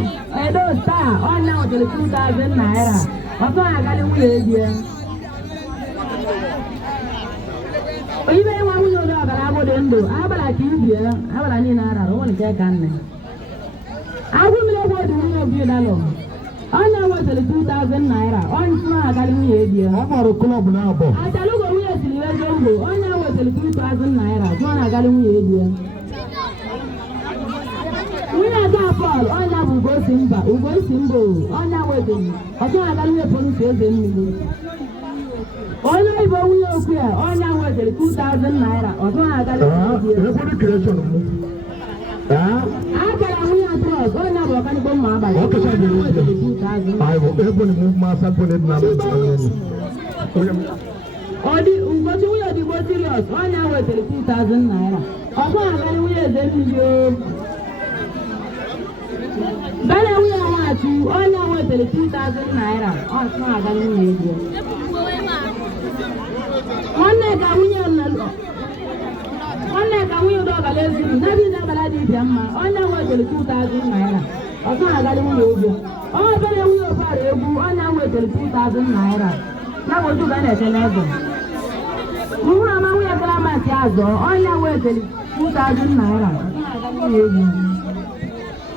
Edo Star onye nwetara 2,000 naira ọtụ na-agara nwunye ebi ya. Ibe nwa nwunye ụdị ọgara agwụ dị ndụ abara ka ibie abara niile arara onwe nke ka nne. Agwụ mmiri egwu dị nwunye obi ụdalọ onye nwetara 2,000 naira onye tụ na-agara nwunye ebi ya. Ọwọrọ klọb na-abọ. Achalugo nwunye siri eze mgbo onye nwetara 2,000 naira tụ na-agara nwunye ebi ya. Nwunye Ada Paul onye bụ Ugosi Mba onye wetara ọtụ na-agara nwunye polisi eze mmiri. Onye Igbo nwunye Okwuya onye wetara 2,000 naira ọtụ na-agara nwunye ebi ya. Akara nwunye Atros onye bụ ọkanigbo mma abalị onye wetara 2,000. Ugochi nwunye Odigbo Sirius onye wetara 2,000 naira ọtụ na-agara nwunye eze mmiri o. Bana nwunye Nwachukwu onye wetara 2,000 naira ọtụ na-agara nwunye ebi ya. Nwanne ka nwunye Udogala ezuru n'ebe ịza abala dị ịbịa mma onye wetara 2,000 naira ọtụ na-agara nwunye ebi ya. Obere nwunye Ọbara egwu onye wetara 2,000 naira na bụ otu ga na-eche n'eze. Nwunye ama nwunye Gramati Azọ onye wetara 2,000 naira ọtụ na-agara nwunye ebi ya.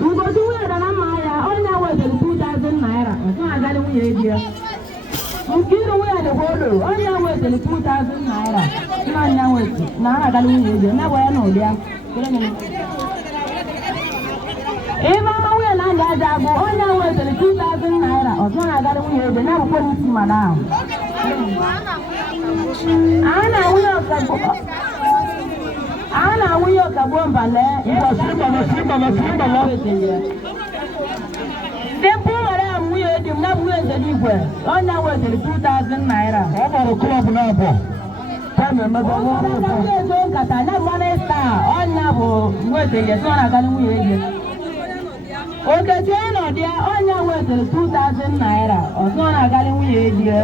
Ugochi nwunye Dana Mmanya onye wetara 2,000 naira ọtụ na-agara nwunye ebi ya. Nkiru nwunye Degolo onye wetara 2,000 naira na-agara nwunye ebi ya. Na-agwa ya na ụdị ya. Ebe nwunye na ndị aja bụ onye nwetara 2,000 naira ọzọ na-agara nwunye ebe na akwụkwọ n'isi madam. A na-awụnye ọkagbuo mbale Simple madam nwunye dị m na nwunye Nzeligwe onye nwetara 2,000 naira. Ọ gbara klọb na-abụ. Ezo nkata na mmanụ star onye bụ nwetara so na-agara nwunye ebe. Okechi ọnọdụ ya onye nwetara 2,000 naira ọzọ na-agara nwunye ebe.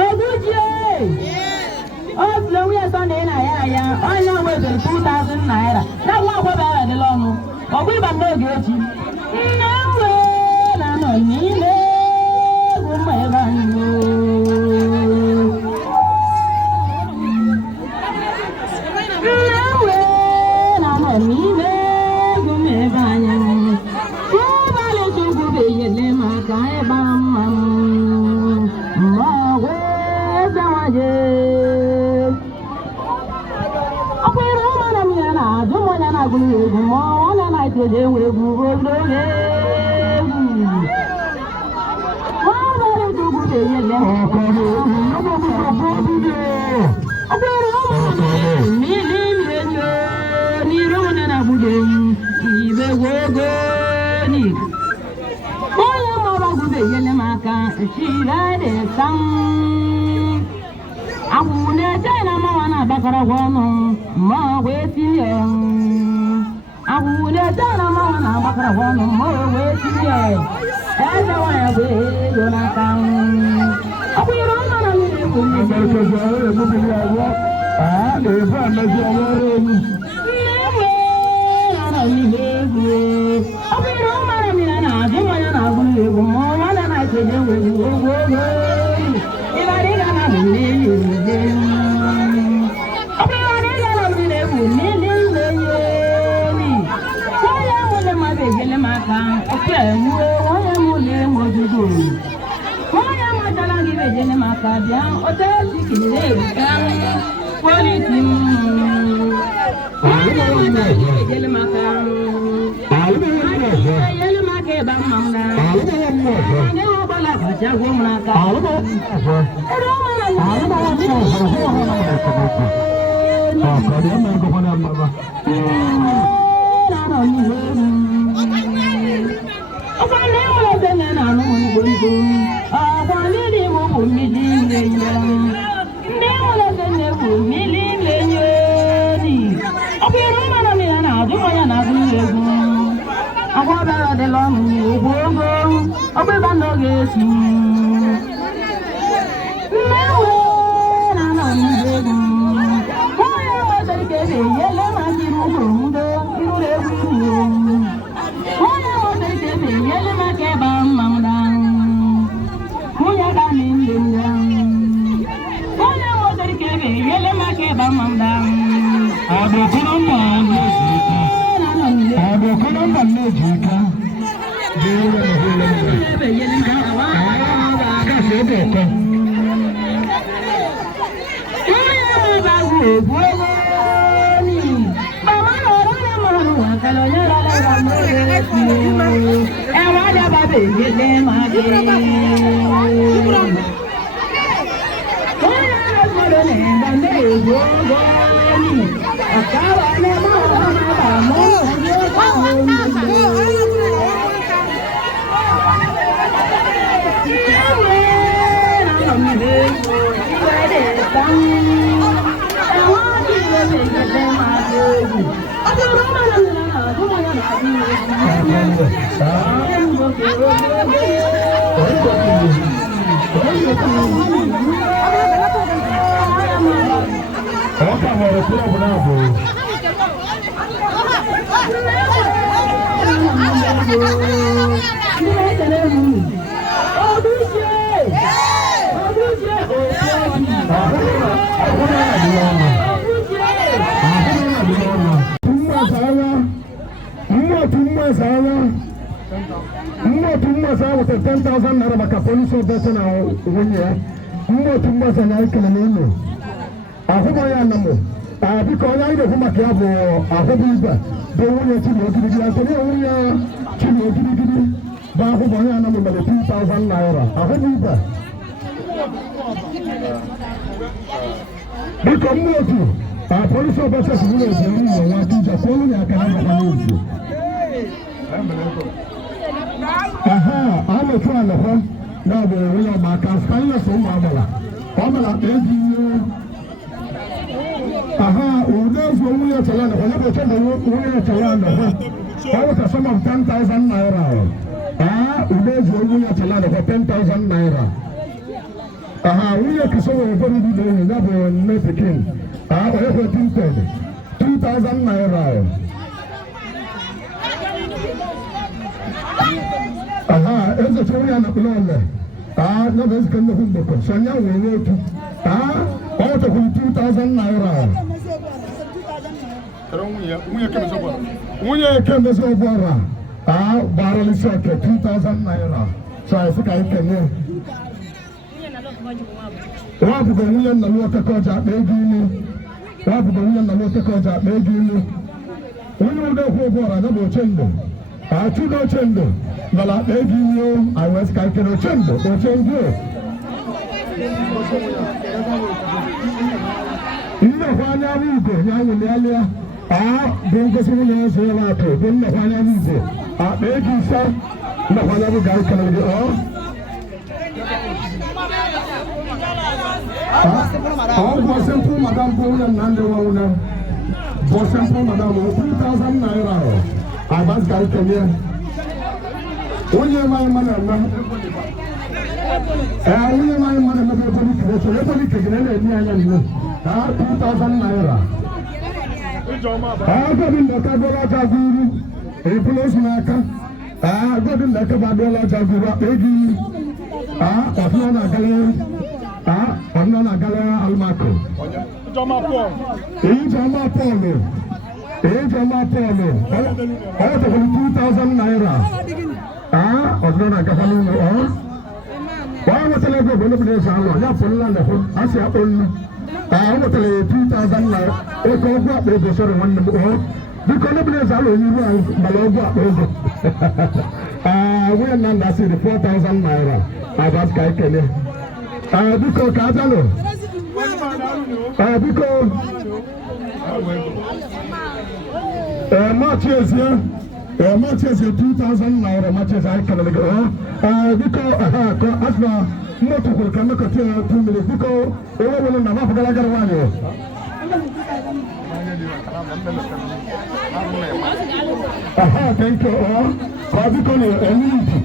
Oguchie! Otu onye Sunday na ya onye nwetara 2,000 naira. Na nwa akwụkwọ ya adịla ọnụ. Ọgwụ ịba n'oge echi. Nne m wee na-anọ n'ime egwu mma ebe anyị. Nne m wee na-anọ n'ime egwu mma ebe anyị. Ụbalị Chukwu ga-enyere m aka ịgba mma m. Ma wee zawaje. Ọ bụrụ ụmụnna m ya na-ajụ m onye na-agụrụ ya egwu ma ọ na-anaghị enwe egwu obodo egwu. Ụbalị Chukwu ga-enyere m aka. Ọ bụrụ ụmụnna m mmiri enyo n'iru onye na-agbụdo ibe gwogo ni. Onye mara gube enyere m aka chile dị sam. Agwụ na-eche na mmanwa na-agbakọrọ gwa ọnụ ma wee tinye. Agwụ na-eche na mmanwa na-agbakọrọ gwa ọnụ ma wee tinye. Eze nwanyị bụ ego n'aka. Ọ bụrụ ọnụ na mmiri egwu mmiri. mmotu mgbasa na ikele n'ụlọ ahụmọ ya na mụ biko onye anyị na-ekwu maka ya bụ ahụbụ ibe bụ nwunye Chimaogirigiri Anthony nwunye Chimaogirigiri bụ ahụbụ onye ya na mụ mere 2,000 naira ahụbụ ibe biko mmotu polisi ọbọchị esiri ezi nri na nwa dija kwuo nwunye aka na ngaba n'ozu a na-etu anọkwa na ọ bụ nwunye ọgbaka spanyas ụmụ agbala ọ mara akpa ego ihe udezu nwunye chala anọkwa ya bụ oche na nwunye chala anọkwa ọ wụta sum of 10,000 naira udezu nwunye chala anọkwa 10,000 naira nwunye kesa nwere ụfọdụ dị enyi ya bụ nne pikin onye kwe 2,000 naira eze chọrọ ya na plọle ya bụ ezike nnukwu mgbekọ sonya nwere otu ọ chọkwuru 2,000 naira nwunye kemezi ọbụọra gbara isi oke 2,000 naira so esi ka anyị kenye wabụgo nwunye nna m okeke ọja akpa ego ilu wabụgo nwunye nna m okeke ọja akpa ego ilu nwunye udekwu ọbụọra ya bụ ochendo Chudo Ochendo nala ego ilu anyị wee sị ka anyị kene Ochendo nnekwa anya ugo ya nwụlịalịa bụ ngosi nwunye ọzọ ya atụ bụ nnekwa anya ugo akpa ego ise nnekwa anya bụ ga-anyị kelere gị bụ simple madam bụ nwunye nna ndị nwa nwunye bụ simple madam 3,000 naira Abbas Galkania. Onye mai mana na. Onye mai mana na police so le police ke na ni anya ni. 2,000 naira. Godin da ka dola ta guru. Police na ka. Godin da ka ba dola ta guru a pegi. Ofno na gale. Ofno na gale almako. Joma Paul. Joma Paul. Joma Paul. All the 2,000 naira. Ọdún náà gàfà nínú wọ́n wọ́n tẹ́lẹ̀ gbé bọ́lá bìnrin sàn lọ yà fún lánàá fún àṣà ọ̀nù wọ́n tẹ́lẹ̀ 2,000 naira ẹ̀kọ́ ọgbọ́ àpò ẹ̀gbọ́ sọ̀rọ̀ wọn nínú bí kọ́ ní bìnrin sàn lọ yìí wọ́n àgbàlá ọgbọ́ àpò ẹ̀gbọ́ wọ́n yẹn náà sí 4,000 naira Abbas ká ẹ̀kẹ́lẹ́ bí kọ́ kájà lọ bí kọ́ Matches, matches 2,000 naira matches I can go. Because asma moto ko kan ko 2 minutes because o wala na ma fa gala gara wani thank you ko bi ko ni enity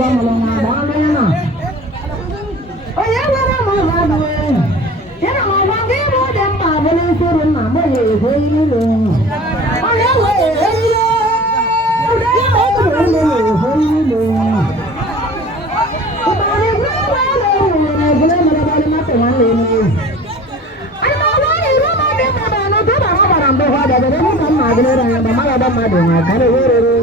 wa malama ba na o ya wara ma ba do ya na ma ba ge ro de ma ba le so ro na mo ye ho yi lo o ya we yi lo o da ma ko lo ho yi lo o ba le ro wa lo na bu le ma ba le ma te wa le ni ai ma wa ni ro ma de ma ba no to ba ma ba ran do ha da de mo ka ma de ra ba ma ba ma de ma ka re ro ro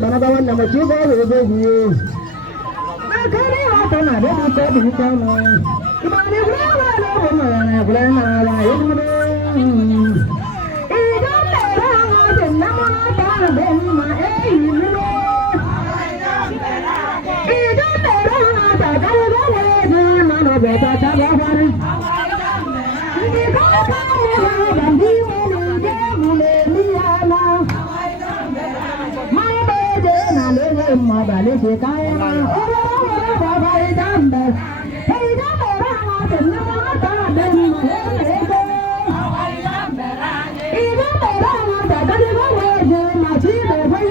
Bana wannan mace ba zai zo biye na kare wata na da ta bi ta mu ibane bula bula bula na bula na la yumu idan da rawa da nama ta da ma idan da rawa ta da da da na no be ta ta ba ba ni ko ka mu ba ndi mu de mu le mi ala ma ba le se kai ma ora ba ba i dambe hey dambe ra ma te na ma ta de ma he ko ai dambe ra i dambe ra ma ta da de ba we de ma chi de ba i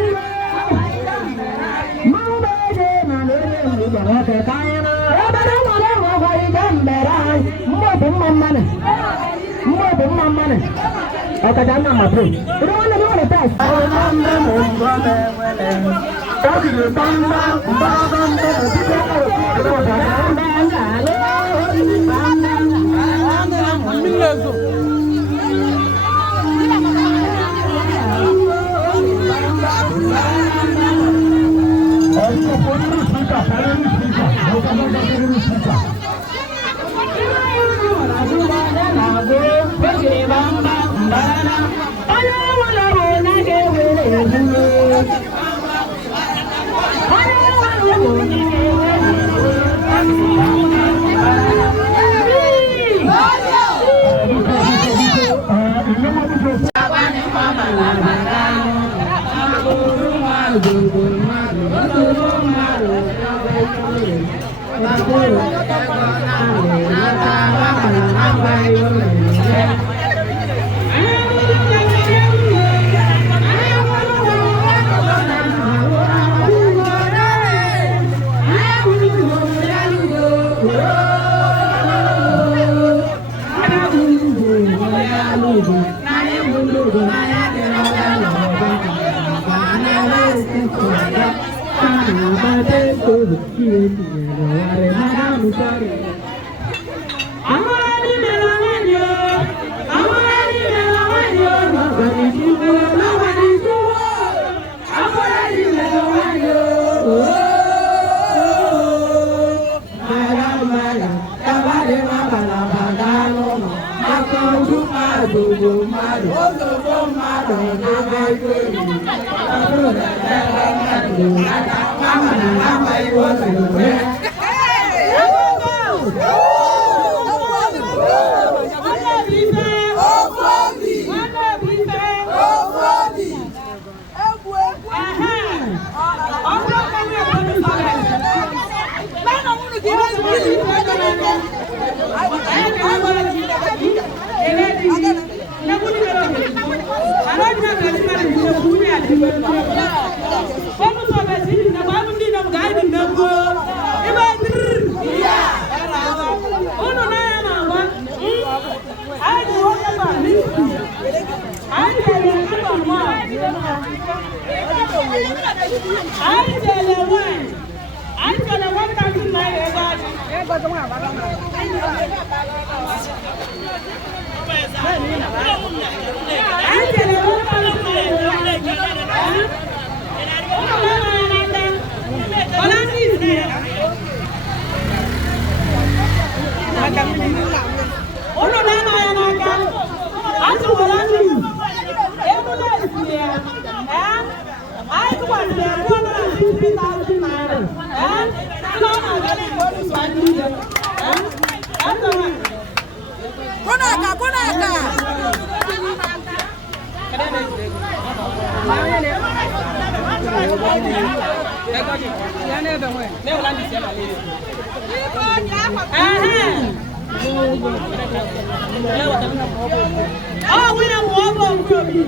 ai dambe ra ma be de na le mi ba ra te kai ma ora ba ba i dambe ra mo bu mamma ne aka da na ma pre ro na ro na ta Konaka. Oh, we don't want to go.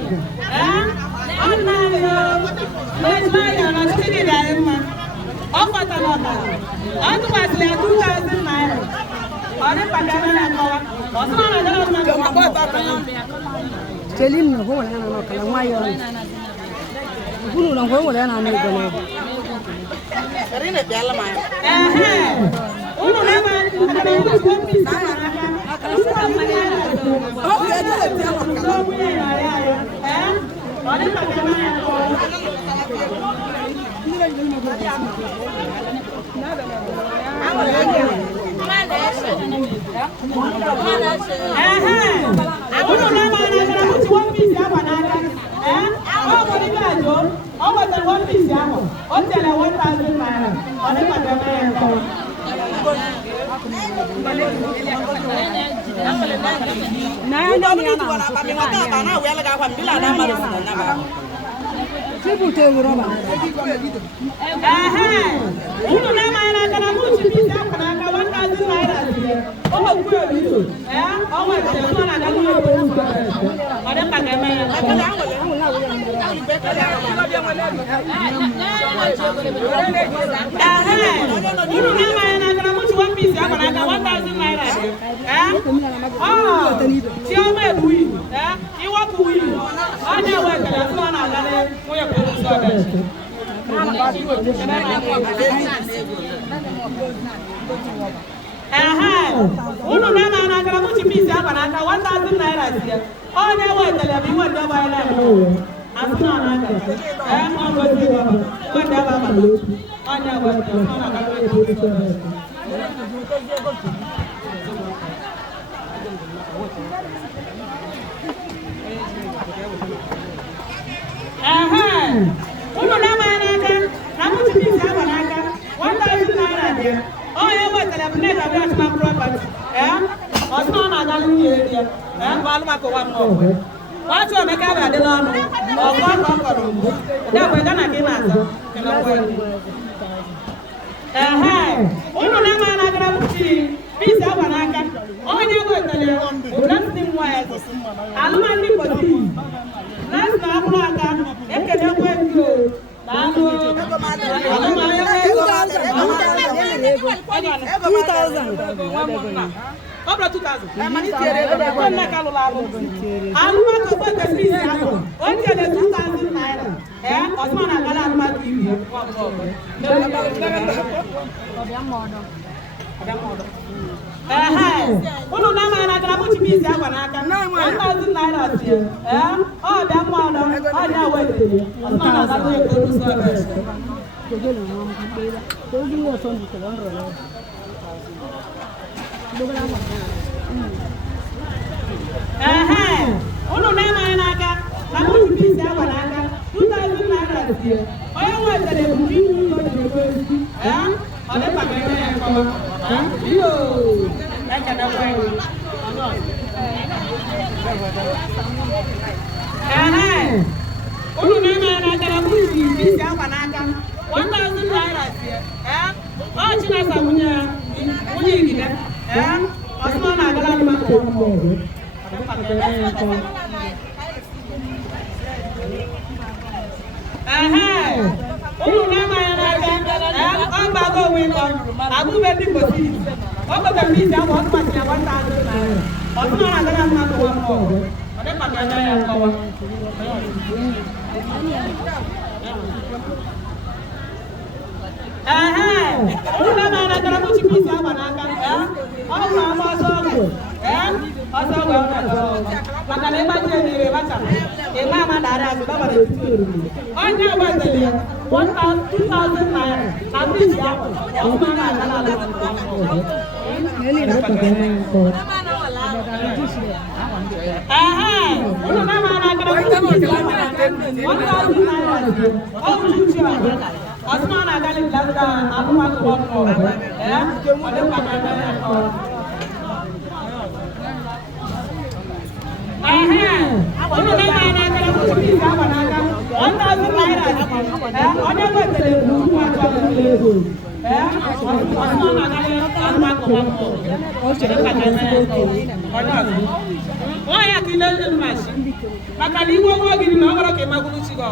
Why are you learning machine? Makali won't give you over okay, Maguchigo.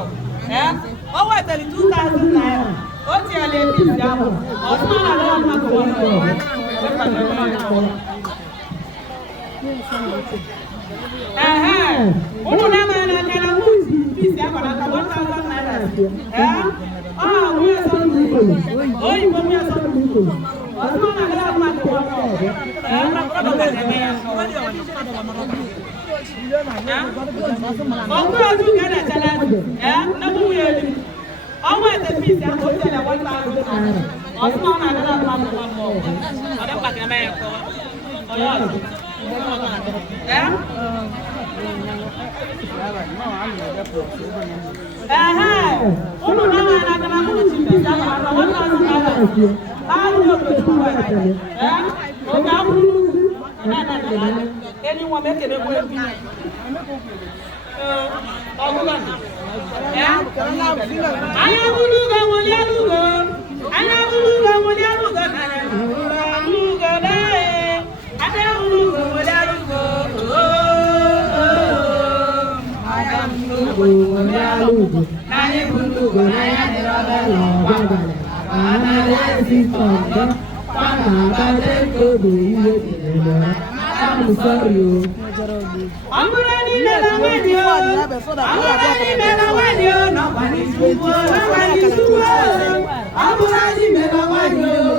Eh? Oh, what 2,000 naira. What's your name? Anyone make it a way. I'm sorry. I'm ready to win you. I'm ready to win you. Nobody's good. Nobody's good. I'm ready to win you.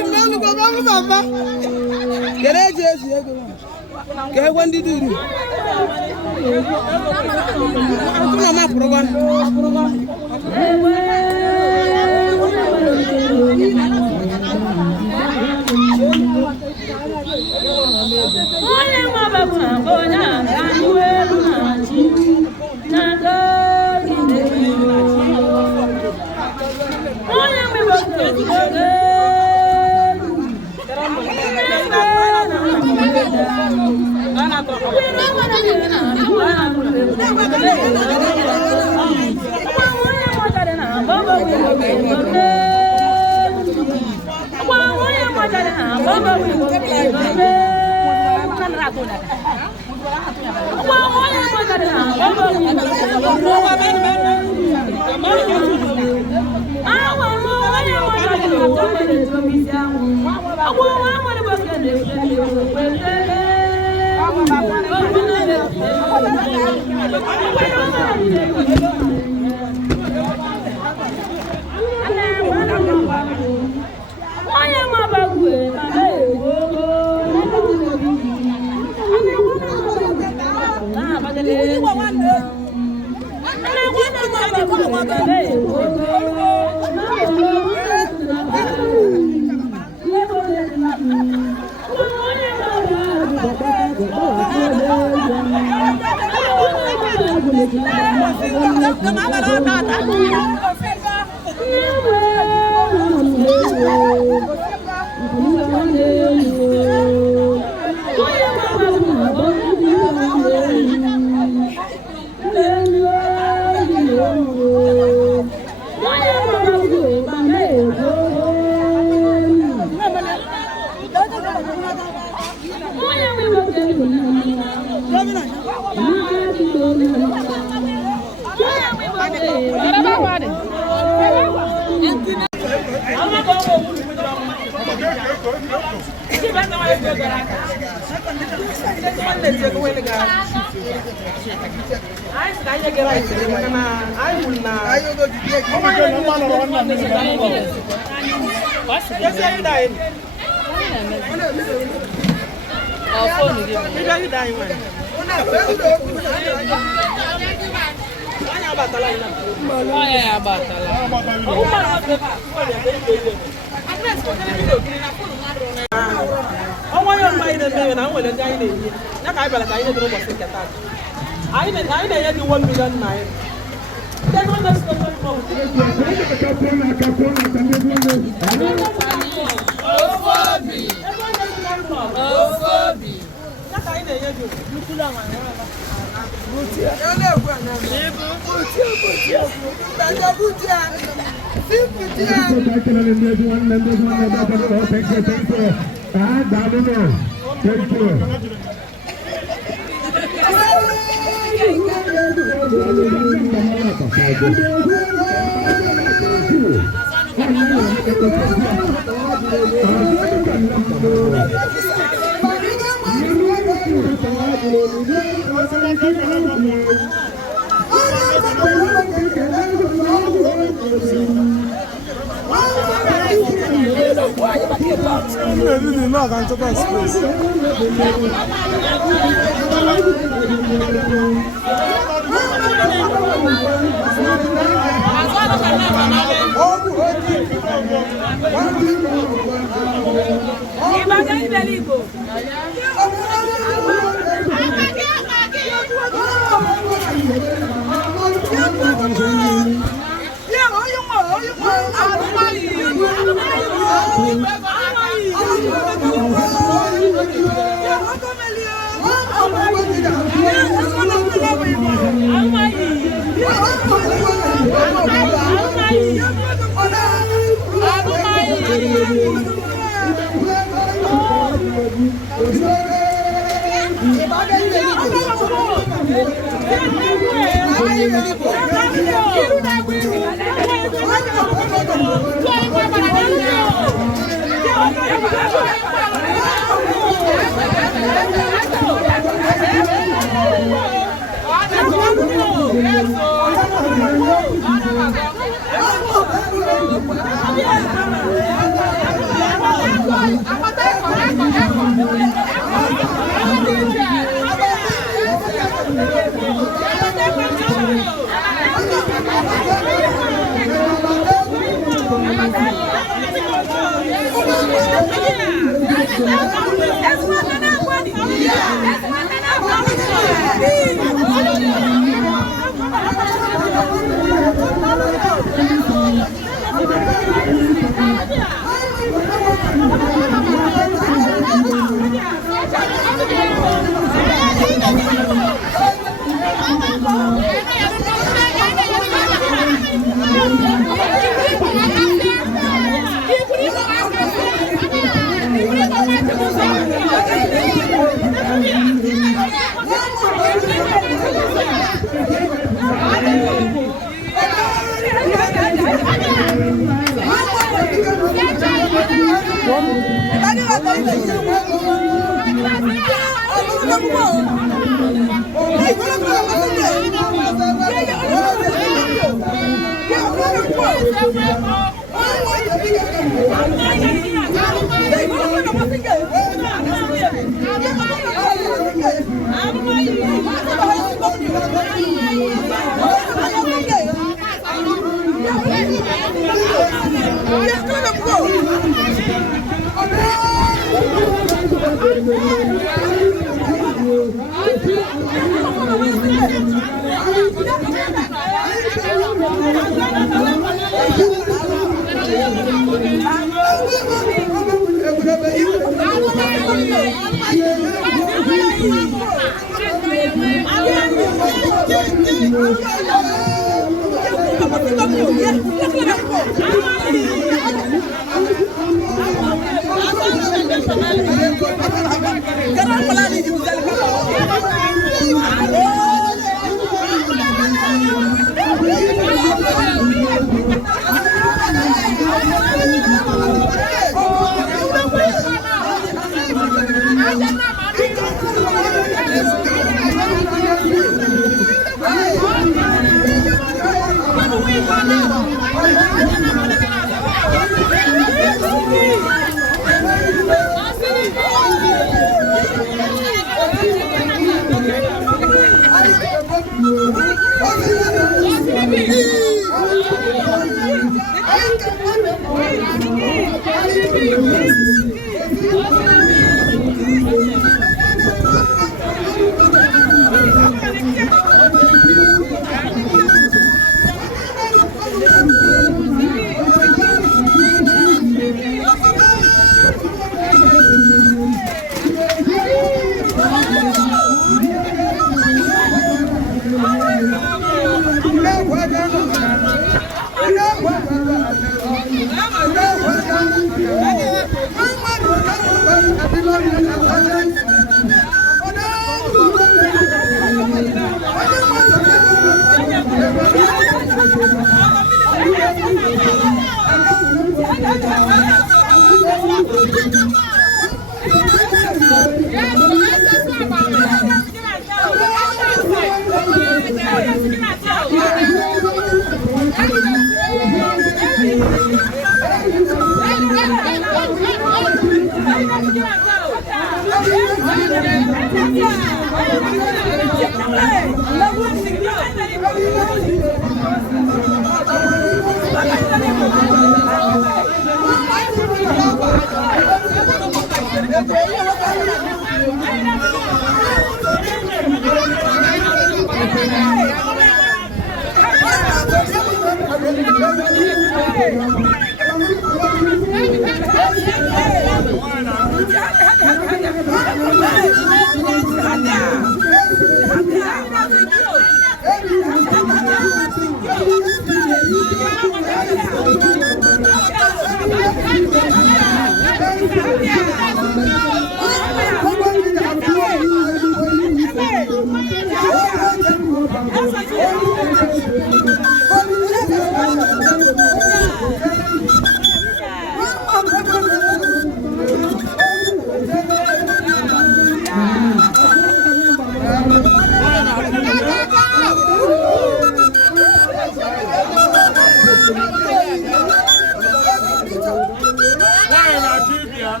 Why not keep ya?